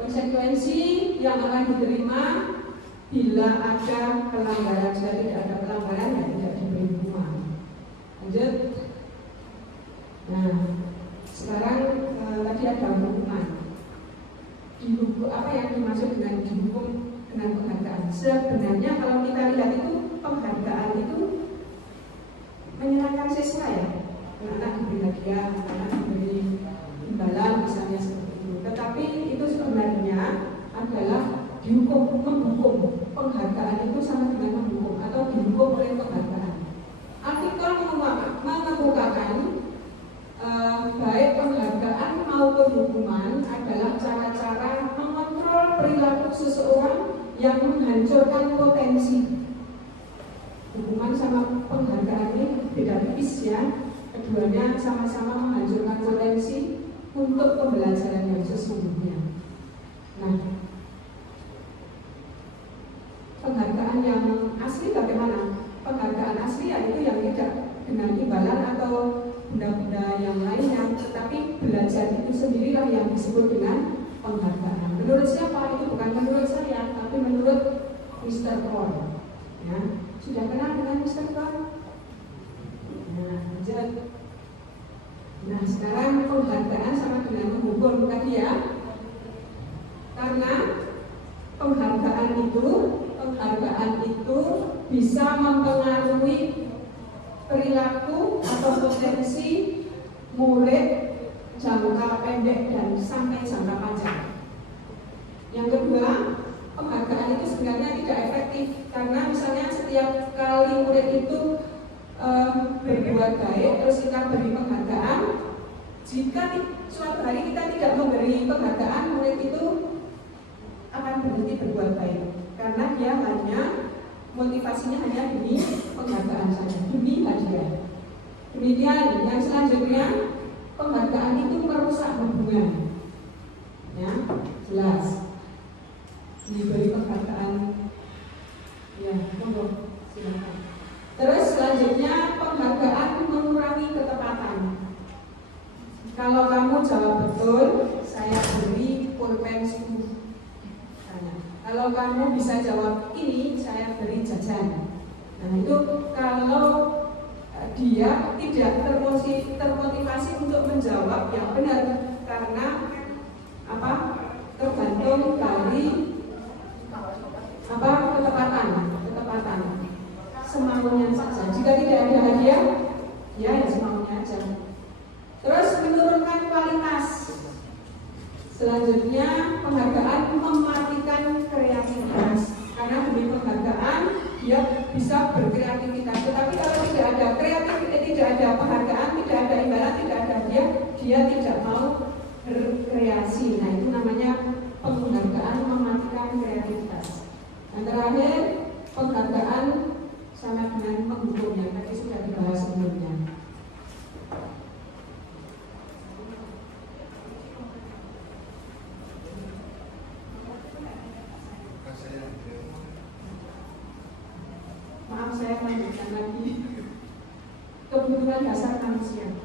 Konsekuensi yang akan diterima bila ada pelanggaran. Jika tidak ada pelanggaran, ya tidak diberi hukuman. Lanjut. Nah, sekarang tadi ada hukuman. Dihukum apa yang dimaksud dengan dihukum dengan penghargaan? Sebenarnya kalau kita lihat itu penghargaan itu menyenangkan siswa ya, anak diberi hadiah, anak diberi imbalan misalnya seperti itu. Tetapi itu sebenarnya adalah dihukum, menghukum. Penghargaan itu sama dengan menghukum atau dihukum oleh penghargaan. Artikel mengemukakan baik penghargaan maupun hukuman adalah cara-cara mengontrol perilaku seseorang yang menghancurkan potensi. Hukuman sama penghargaan ini beda tipis ya. Keduanya sama-sama menghancurkan potensi untuk pembelajaran yang sesungguhnya. Nah, penghargaan yang asli bagaimana? Penghargaan asli yaitu yang tidak dengan imbalan atau benda-benda yang lainnya, tetapi belajar itu sendirilah yang disebut dengan penghargaan. Menurut siapa? Itu bukan menurut saya, tapi menurut Mr. Paul. Ya. Sudah kenal dengan Mr. Paul? Nah, lanjut. Nah, sekarang penghargaan sama dengan menghukum tadi ya. Karena penghargaan itu bisa mempengaruhi perilaku atau potensi murid jangka pendek dan sampai jangka panjang. Yang kedua, penghargaan itu sebenarnya tidak efektif karena misalnya setiap kali murid itu berbuat baik terus kita beri penghargaan, jika suatu hari kita tidak memberi penghargaan, murid itu akan berhenti berbuat baik karena dia hanya motivasinya hanya demi penghargaan saja, demi hadiah. Demikian. Yang selanjutnya, penghargaan itu merusak hubungan. Ya, jelas. Diberi penghargaan, ya, monggo silakan. Terus selanjutnya penghargaan mengurangi ketepatan. Kalau kamu jawab betul, saya beri pulpen 10. Kalau kamu bisa jawab ini, saya beri jajan. Nah itu kalau dia tidak termotivasi untuk menjawab yang benar karena apa? Tergantung dari apa? Ketepatan. Semaunya saja. Jika tidak ada hadiah, ya semaunya aja. Terus Selanjutnya, penghargaan mematikan kreativitas. Karena demi penghargaan dia bisa berkreativitas. Tetapi kalau tidak ada tidak ada penghargaan, tidak ada imbalan, tidak ada dia tidak mau berkreasi. Nah, itu namanya penghargaan mematikan kreativitas. Dan terakhir, penghargaan sama dengan menghukum yang tadi sudah dibahas sebelumnya. Maaf, saya lanjutkan lagi. Kebutuhan dasar manusia.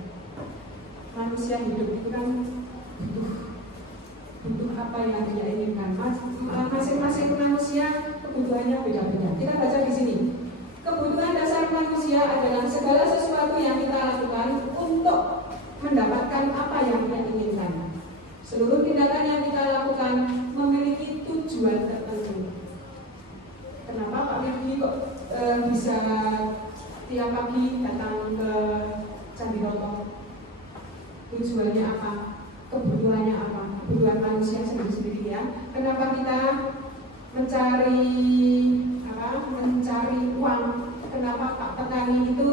Manusia hidup itu kan butuh apa yang dia inginkan. Masing-masing manusia kebutuhannya beda-beda. Kita baca di sini. Kebutuhan dasar manusia adalah segala sesuatu yang kita lakukan untuk mendapatkan apa yang dia inginkan. Seluruh tindakan yang kita lakukan memiliki tujuan tertentu. Kenapa Pak Mirdi kok bisa tiap pagi datang ke Candi Roto? Tujuannya apa? Kebutuhannya apa? Kebutuhan manusia sendiri-sendiri ya. Kenapa kita mencari uang? Kenapa Pak petani itu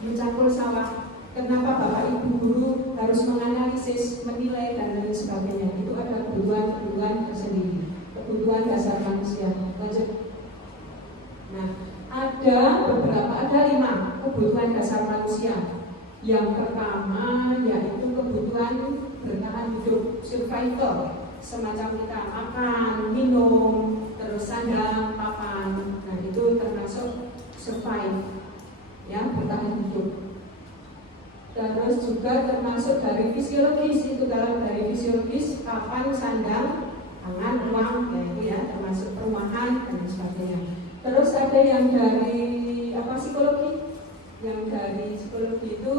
mencangkul sawah? Kenapa Bapak Ibu guru harus menganalisis, menilai dan lain sebagainya? Itu adalah kebutuhan tersendiri, kebutuhan dasar manusia. Lanjut. Nah, ada 5 kebutuhan dasar manusia. Yang pertama yaitu kebutuhan bertahan hidup, survival, semacam kita makan, minum, terus sandang, papan. Nah, itu termasuk survive, ya, bertahan hidup. Terus juga termasuk dari fisiologis, itu dalam dari fisiologis, papan, sandang, pangan, uang, ya, termasuk perumahan dan sebagainya. Terus ada yang dari psikologi. Yang dari psikologi itu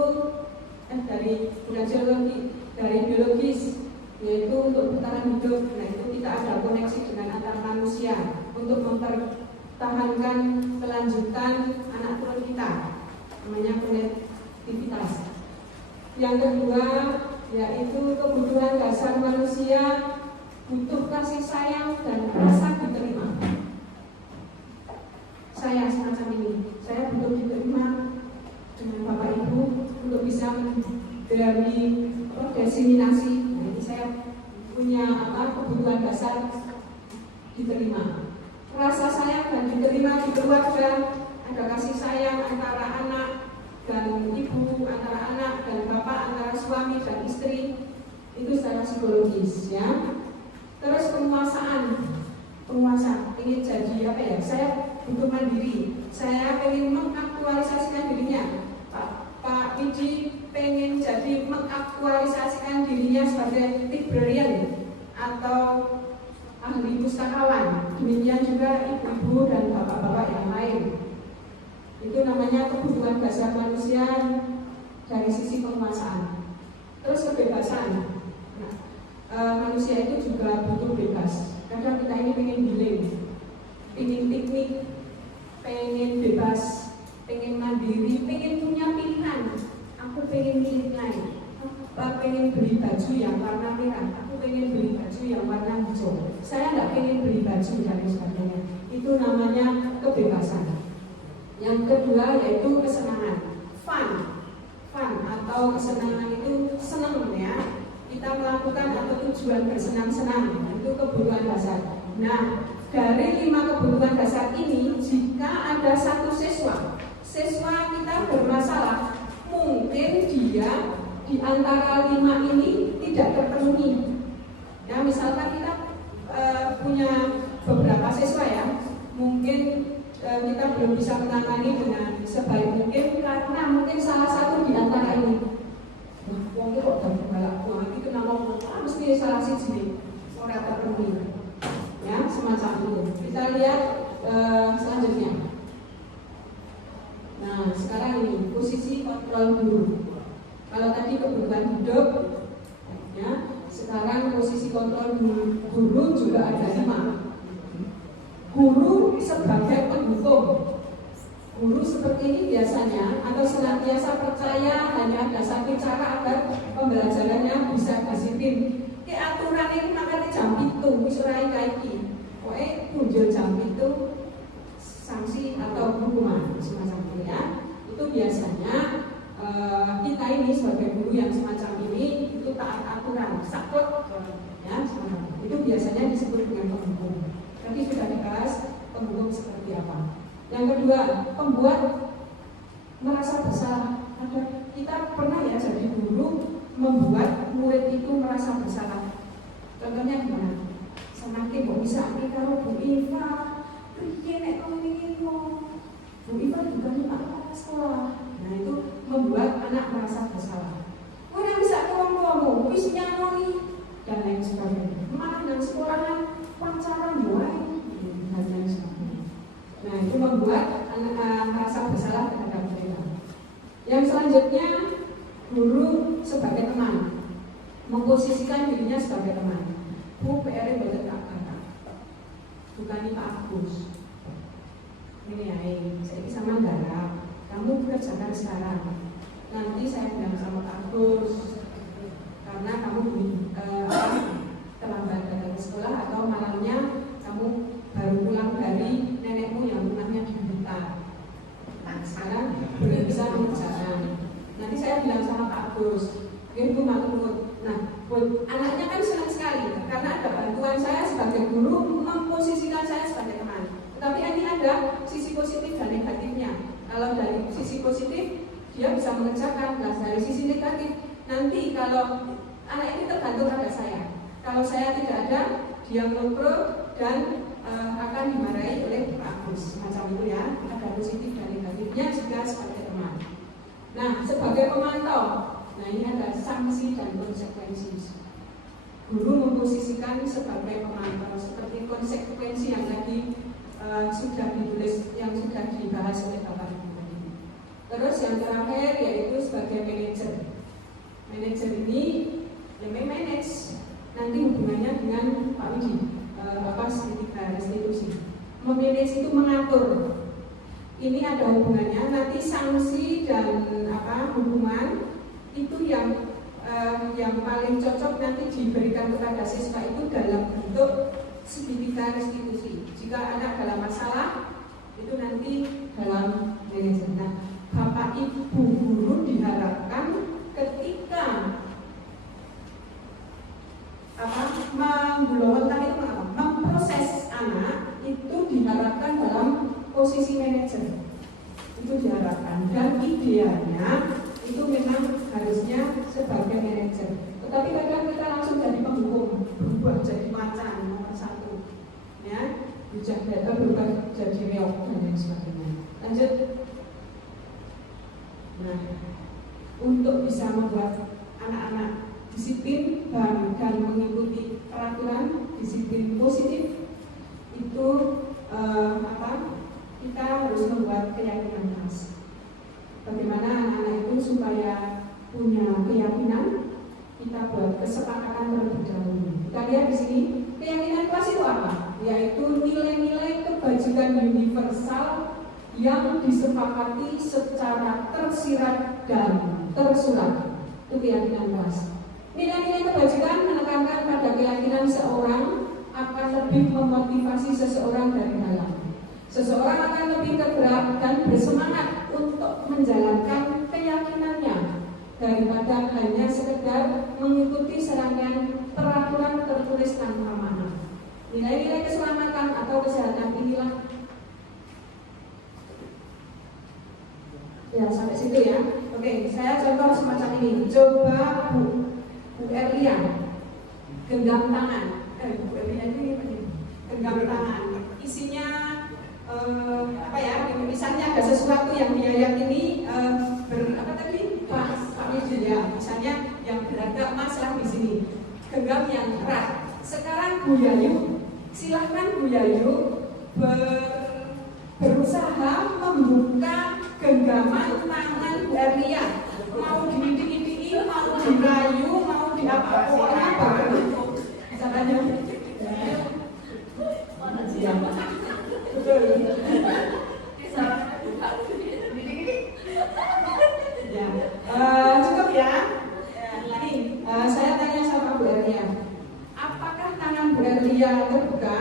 dari biologis, yaitu untuk bertahan hidup. Nah, itu kita ada koneksi dengan antar manusia untuk mempertahankan kelanjutan anak turun kita, namanya konektivitas. Yang kedua yaitu kebutuhan dasar manusia, butuh kasih sayang dan rasa diterima. Saya semacam ini, saya butuh diterima dengan Bapak Ibu untuk bisa dari diseminasi. Nah, ini saya punya kebutuhan dasar diterima. Rasa sayang dan diterima di keluarga, ada kasih sayang antara anak dan ibu, antara anak dan bapak, antara suami dan istri, itu secara psikologis, ya. Terus penguasa ingin jadi saya butuh mandiri, saya ingin mengaktualisasikan dirinya. Pak Widi pengen jadi mengaktualisasikan dirinya sebagai librarian atau ahli pustakawan. Demikian juga ibu-ibu dan bapak-bapak yang lain. Itu namanya kebutuhan dasar manusia dari sisi penguasaan. Terus kebebasan. Nah, manusia itu juga butuh bebas. Kadang kita ini pengen healing, pengen piknik, pengen bebas, pengen mandiri, pengen punya pilihan. Aku pengen milih lain. Aku pengen beli baju yang warna merah, aku pengen beli baju yang warna hijau. Saya nggak pengen beli baju dan sebagainya. Itu namanya kebebasan. Yang kedua yaitu kesenangan, fun atau kesenangan itu senang, ya. Kita melakukan atau tujuan bersenang-senang, itu kebutuhan dasar. Nah, dari 5 kebutuhan dasar ini, jika ada satu siswa kita bermasalah, mungkin dia di antara 5 ini tidak terpenuhi. Ya, misalkan kita punya beberapa siswa, ya, mungkin kita belum bisa menangani dengan sebaik mungkin karena mungkin salah satu di antara ini. Wong itu kok dapat balak uang itu namanya mesti salah siji ora terpenuhi. Ya, semacam itu. Kita lihat selanjutnya. Nah, sekarang ini posisi kontrol guru. Kalau tadi kebutuhan hidup, ya, sekarang posisi kontrol guru juga ada 5. Guru sebagai pendukung. Guru seperti ini biasanya atau senantiasa percaya hanya ada satu cara agar pembelajarannya bisa disiplin. Aturan ini video jam itu sanksi atau hukuman semacam itu ya. Itu biasanya kita ini sebagai guru yang semacam ini itu taat aturan, saklek ya, semacam itu biasanya disebut dengan penghukum. Tadi sudah dibahas penghukum seperti apa. Yang kedua, pembuat merasa bersalah. Ada kita pernah ya jadi guru membuat murid itu merasa bersalah. Contohnya gimana? Semakin kok bisa kalau Bu Iva, piye nek ngene Bu Iva juga nyepak kepala sekolah. Nah itu membuat anak merasa bersalah. Ora bisa ngomong, wis nyangoni dan lain sebagainya. Malah nang sekolahan pacaran wae dan lain sebagainya. Nah itu membuat anak merasa bersalah terhadap mereka. Yang selanjutnya, guru sebagai teman, memposisikan dirinya sebagai teman. Bu PR boten tak kata, bukan Pak Agus. Ini ya, saya sama garap. Kamu kerjakan sekarang. Nanti saya bilang sama Pak Agus, karena kamu terlambat datang ke sekolah atau malamnya kamu baru pulang dari nenekmu yang rumahnya di Blitar. Nah, sekarang belum bisa mengerjakan. Nanti saya bilang sama Pak Agus, Bu maklum. Nah, buat anaknya kan senang sekali karena ada bantuan saya sebagai guru memposisikan saya sebagai teman. Tetapi ini ada sisi positif dan negatifnya. Kalau dari sisi positif dia bisa mengerjakan, nah dari sisi negatif nanti kalau anak ini tergantung pada saya. Kalau saya tidak ada, dia ngelokro dan akan dimarahi oleh Pak Agus. Macam itu ya, ada positif dan negatifnya jika sebagai teman. Nah, sebagai pemantau, nah ini ada sanksi dan konsekuensi. Guru memposisikan sebagai pemantau seperti konsekuensi yang tadi sudah ditulis, yang sudah dibahas oleh Bapak Ibu tadi. Terus yang terakhir yaitu sebagai manajer. Manajer ini yang manage nanti hubungannya dengan Pak Widi, restitusi. Memanage itu mengatur. Ini ada hubungannya. Nanti sanksi dan hukuman itu yang paling cocok nanti diberikan kepada siswa itu dalam bentuk segitiga restitusi. Jika anak dalam masalah itu nanti dalam manajer. Nah, Bapak Ibu guru diharapkan ketika memproses anak itu diharapkan dalam posisi manajer. Itu diharapkan dan idealnya itu memang harusnya sebagai manajer. Tetapi kadang kita langsung jadi penghukum, berubah jadi macan nomor 1, ya, berubah jadi reok dan lain sebagainya. Lanjut. Nah, untuk bisa membuat anak-anak disiplin dan mengikuti peraturan disiplin positif itu kita harus membuat keyakinan keras. Bagaimana anak-anak itu supaya punya keyakinan, kita buat kesepakatan terlebih dahulu. Kita lihat di sini, keyakinan kelas itu apa? Yaitu nilai-nilai kebajikan universal yang disepakati secara tersirat dan tersurat. Itu keyakinan kelas. Nilai-nilai kebajikan menekankan pada keyakinan seorang akan lebih memotivasi seseorang dari dalam. Seseorang akan lebih tergerak dan bersemangat untuk menjalankan keyakinannya daripada hanya sekedar mengikuti serangkaian peraturan tertulis tanpa makna. Nilai-nilai keselamatan atau kesehatan inilah. Ya, sampai situ ya. Oke, saya contoh semacam ini. Coba Bu Erlia genggam tangan. Bu Erlia ini genggam tangan. Isinya misalnya ada sesuatu yang dia yakini Pak Widi ya, misalnya yang beragam masalah di sini, genggam yang erat. Sekarang Bu Yayu, silahkan Bu Yayu berusaha membuka genggaman tangan Bu Erlia. Mau diidik-idiki, mau dirayu, mau diapa, pokoknya berbentuk. Misalnya betul. Cukup ya. Ini saya tanya sama Bu Erlia, apakah tangan Bu Erlia terbuka?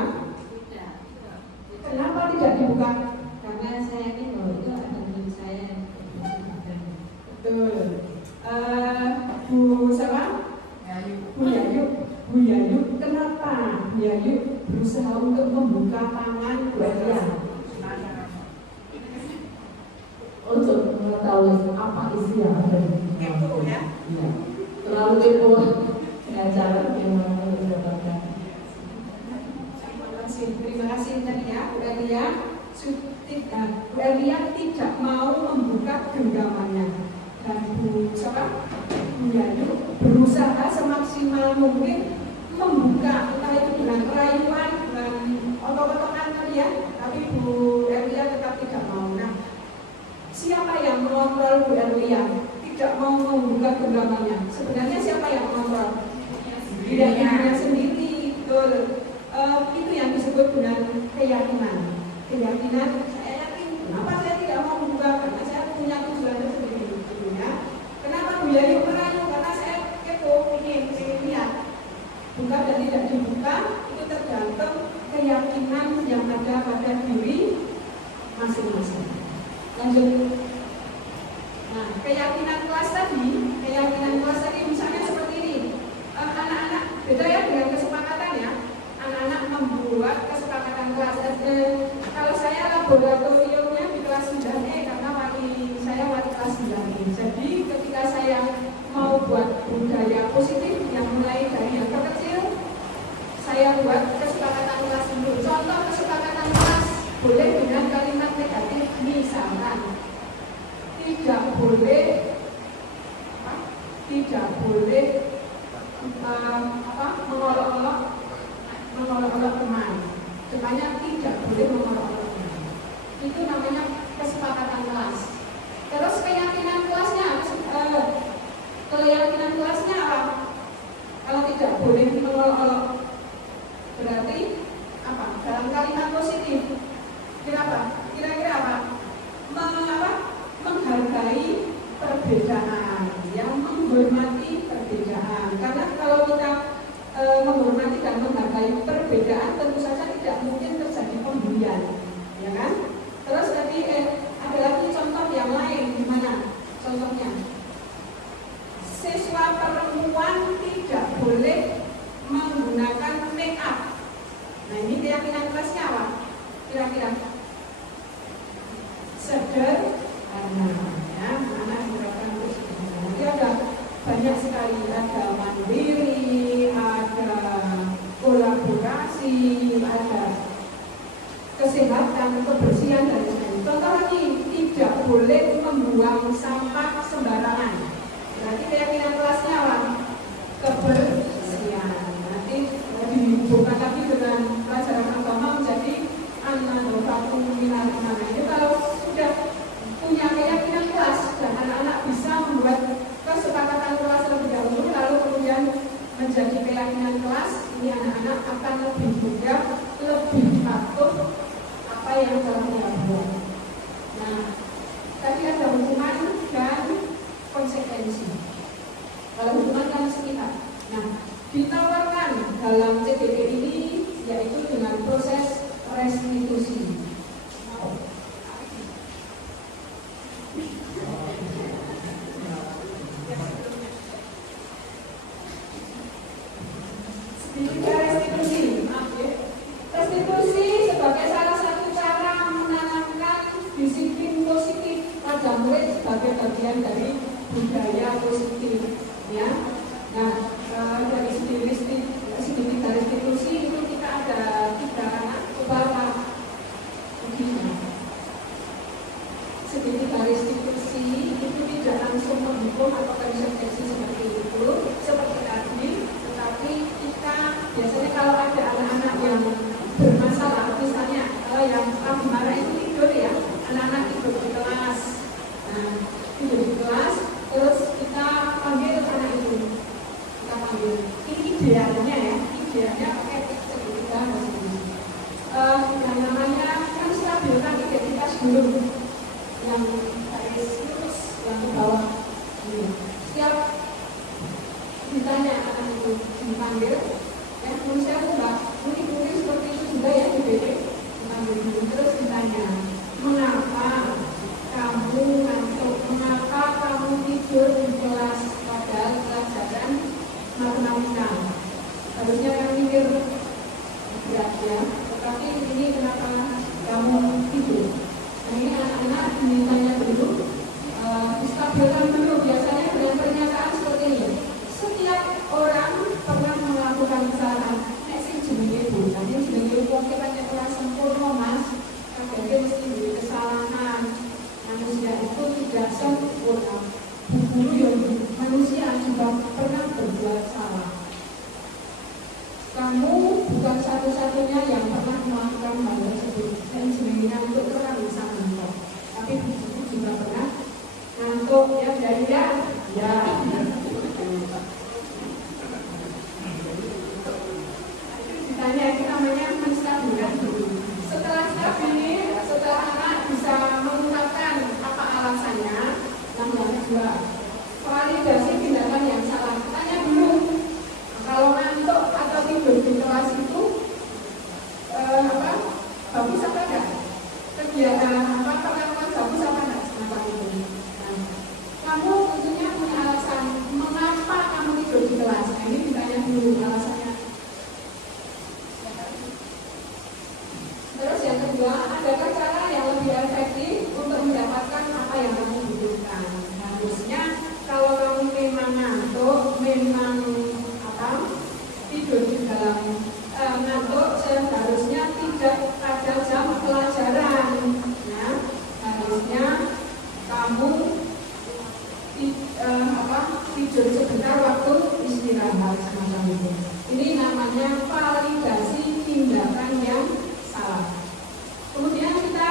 berusaha untuk membuka tangan Ya. Untuk mengetahui apa isi yang ada di Kepo ya. Iya. Terlalu kepo dengan cara bagaimana mendapatkan. Terima kasih tadi ya, Bu Elia. Bu Elia tidak mau membuka genggamannya dan Bu Yayu berusaha semaksimal mungkin membuka, entah itu dengan rayuan, dengan otot-ototan tadi ya, tapi Bu Elia tetap tidak mau. Nah, siapa yang mengontrol Bu Elia tidak mau membuka genggamannya? Sebenarnya siapa yang mengontrol? Dirinya sendiri, betul. Itu yang disebut dengan keyakinan. Keyakinan, saya yakin. Kenapa saya tidak mau membuka? Karena saya punya tujuan sendiri. Ya. Kenapa Bu Yayu merayu? Karena saya kepo, ingin lihat. Buka dan tidak dibuka itu tergantung keyakinan yang ada pada diri masing-masing. Lanjut. Nah, keyakinan kelas tadi misalnya seperti ini. Anak-anak beda ya dengan kesepakatan ya. Anak-anak membuat kesepakatan kelas. Kalau saya laboratoriumnya di kelas 9E karena saya wali kelas 9E. Jadi ketika saya mau buat budaya positif yang mulai dari yang terkecil, saya buat kesepakatan kelas dulu. Contoh kesepakatan kelas boleh dengan kalimat negatif, misalkan tidak boleh mengolok-olok teman. Depannya tidak boleh mengolok-olok teman. Itu namanya kesepakatan kelas. Terus keyakinan kelasnya apa? Kalau tidak boleh mengolok-olok berarti apa? Dalam kalimat positif. Kira-kira apa? Menghargai perbedaan, yang menghormati perbedaan. Karena kalau kita menghormati dan menghargai perbedaan, tentu saja tidak mungkin terjadi pembulian, ya kan? Terus tadi ada lagi contoh yang lain, gimana? Contohnya, siswa perempuan tidak boleh menggunakan make up. Nah ini keyakinan kelasnya apa? Kira-kira sederhana, ya, anak menggunakan terus. Nanti ada banyak sekali, ada mandiri, ada kolaborasi, ada kesehatan, kebersihan dan sebagainya. Contoh lagi, tidak boleh membuang sampah sembarangan. Berarti keyakinan kelasnya apa? Kebersihan. Nanti dihubungkan lagi dengan pelajaran agama menjadi an-nadhafatu minal iman. Itu kalau sudah punya keyakinan kelas dan anak-anak bisa membuat kesepakatan kelas terlebih dahulu, lalu kemudian menjadi keyakinan kelas, ini anak-anak akan lebih mudah, lebih patuh apa yang telah dia buat. Nah, tadi ada hukuman dan konsekuensi. Kalau hukuman kan sekitar. Nah, ditawarkan dalam CDP ini yaitu dengan proses restitusi. Restitusi sebagai salah satu cara menanamkan disiplin positif pada murid sebagai bagian dari budaya positif, ya. Nah, dari segitiga restitusi itu kita ada 3 utama begini. Segitiga restitusi itu tidak langsung menghukum atau konsekuensi seperti itu, seperti tadi, tetapi kita biasanya kalau ada anak-anak yang bermasalah, misalnya kalau yang lagi marah itu tidur ya, anak-anak tidur di kelas. Nah, tidur di kelas, terus kita panggil anak itu, kita panggil. Ini idealnya ya, idealnya pakai segitiga restitusi. Yang namanya kan stabilkan identitas dulu, yang garis lurus yang ke bawah ini. Setiap ditanya anak itu dipanggil, ya manusia itu mbak, mungkin seperti itu juga ya di BD, dipanggil dulu terus ditanya, mengapa kamu ngantuk, mengapa kamu tidur di kelas padahal pelajaran matematika. Harusnya kan mikir berat ya, ya, tetapi ini kenapa kamu tidur? Nah ini anak-anak dimintanya dulu distabilkan dulu, biasanya dengan pernyataan seperti ini. Setiap orang pernah melakukan kesalahan. Nek sing jenenge Bu, tadi jenenge wong kita nek ora sempurna Mas, kabeh mesti duwe kesalahan. Manusia itu tidak sempurna. Guru yang manusia juga pernah berbuat salah. Kamu bukan satu-satunya yang pernah melakukan hal tersebut. Dan sebenarnya untuk orang bisa ngantuk, tapi buku juga pernah ngantuk ya dari ya. Ditanya itu namanya menstabilkan dulu. Setelah stabil, setelah anak bisa mengungkapkan apa alasannya, yang kedua, validasi tindakan yang salah. Tanya dulu, kalau ngantuk atau tidur di kelas itu bagus apa enggak? Kegiatan perlakuan bagus apa enggak semacam itu? Nah, kamu tentunya punya alasan mengapa kamu tidur di kelas. Nah, ini ditanya dulu alasannya. Terus yang kedua, adakah cara yang lebih efektif untuk mendapatkan apa yang kamu butuhkan? Harusnya kalau kamu memang ngantuk, memang tidur di dalam ngantuk, seharusnya tidak pada jam pelajaran. Nah, harusnya kamu tidur sebentar waktu istirahat semacam itu. Ini namanya validasi tindakan yang salah. Kemudian kita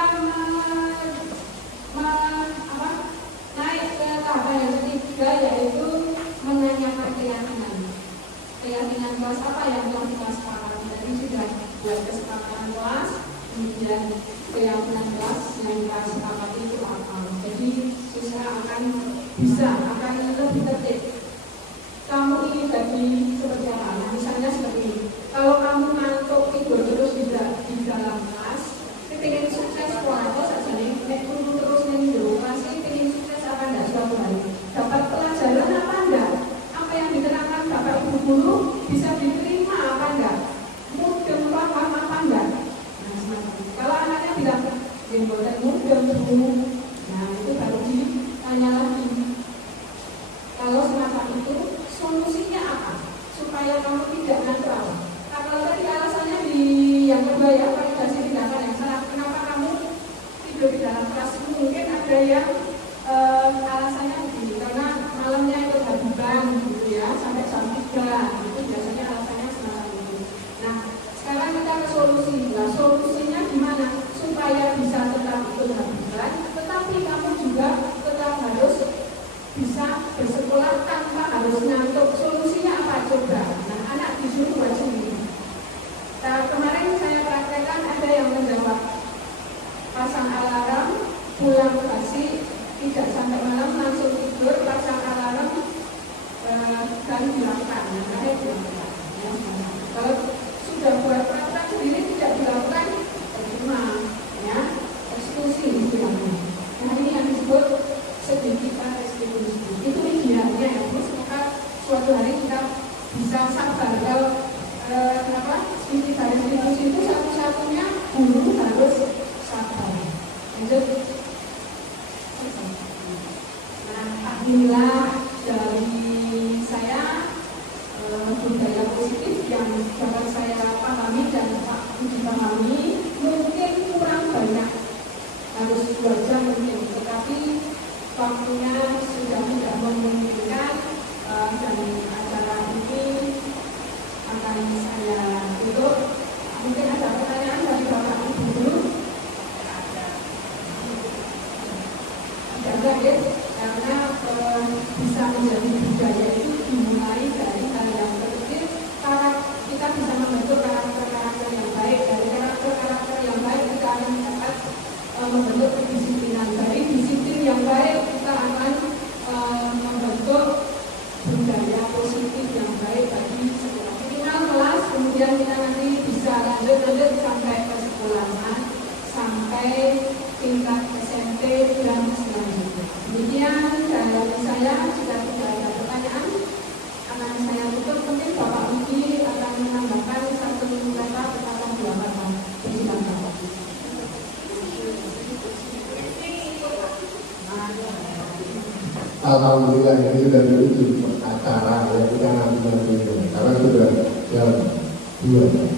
naik ke tahapan yang ketiga, yaitu menanyakan keyakinan. Keyakinan kelas apa yang telah kita sepakati. Tadi sudah buat kesepakatan kelas, kemudian keyakinan kelas yang kita sepakati itu apa. Jadi siswa akan lebih tertib. Kamu ingin jadi seperti apa? Nah, misalnya seperti ini. Kalau kamu ngantuk tidur terus di dalam kelas, pengen sukses sekolah kok saja nih, turun terus minggu, pasti pengen sukses apa enggak suatu hari? Dapat pelajaran apa enggak? Apa yang diterangkan Bapak Ibu guru bisa diterima apa enggak? Mudah paham apa enggak? Nah, semacam itu. Kalau anaknya bilang jenggotan mudah Bu, nah itu baru ditanya lagi. Kalau semacam itu, solusinya apa? Supaya kamu tidak natural. Nah, kalau tadi alasannya di yang kedua ya, validasi tindakan yang salah. Kenapa kamu tidur di dalam kelas? Mungkin ada yang alasannya begini, karena malamnya itu kehabisan gitu ya, sampai jam 3. Itu biasanya alasannya semacam itu. Nah, sekarang kita ke solusi. Nah, solusinya gimana? Supaya bisa tetap itu kehabisan, tetapi kamu juga tetap harus bisa bersekolah tanpa harus ngantuk. Solusinya apa coba? Nah, anak disuruh buat sendiri. Nah, kemarin saya praktekkan ada yang menjawab pasang alarm, pulang kasih, tidak sampai malam langsung tidur, pasang alarm dan dilakukan. Nah, dilakukan. Ya, kalau sudah buat praktek sendiri tidak dilakukan, terima, ya, eksekusi istilahnya. Nah, ini yang disebut sedikit restitusi. Itu idealnya ya, Bu. Semoga suatu hari kita bisa sabar. Kalau sedikit restitusi itu satu-satunya guru harus sabar. Lanjut. Nah, alhamdulillah dari saya budaya positif yang dapat saya pahami dan dipahami mungkin kurang banyak, harus 2 jam mungkin, tetapi waktunya sudah tidak memungkinkan dan acara ini akan saya tutup. Mungkin ada pertanyaan dari Bapak Ibu dulu? Tidak ya, karena bisa menjadi budaya itu dimulai dari hal yang kecil. Kita bisa membentuk karakter-karakter yang baik, dari karakter alhamdulillah ini sudah di ujung acara ya, kita nanti karena sudah jam 2.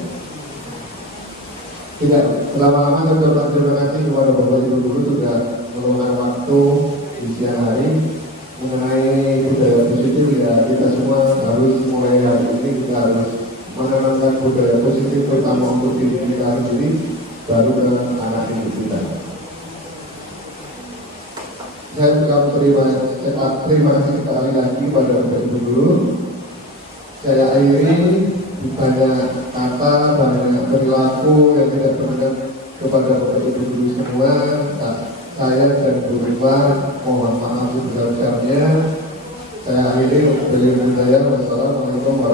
Tidak lama-lama saya terima kasih kepada Bapak Ibu Guru sudah meluangkan waktu di siang hari mengenai budaya positif. Ya, kita semua harus mulai hari ini kita harus menanamkan budaya positif terutama untuk diri kita sendiri baru ke anak didik kita. Saya juga terima kasih sekali lagi pada Bapak Ibu Guru. Saya akhiri banyak kata, banyak perilaku yang tidak berkenan kepada Bapak Ibu Guru semua. Saya dan Bu Rifa mohon maaf sebesar-besarnya. Saya akhiri beliau budaya. Wassalamualaikum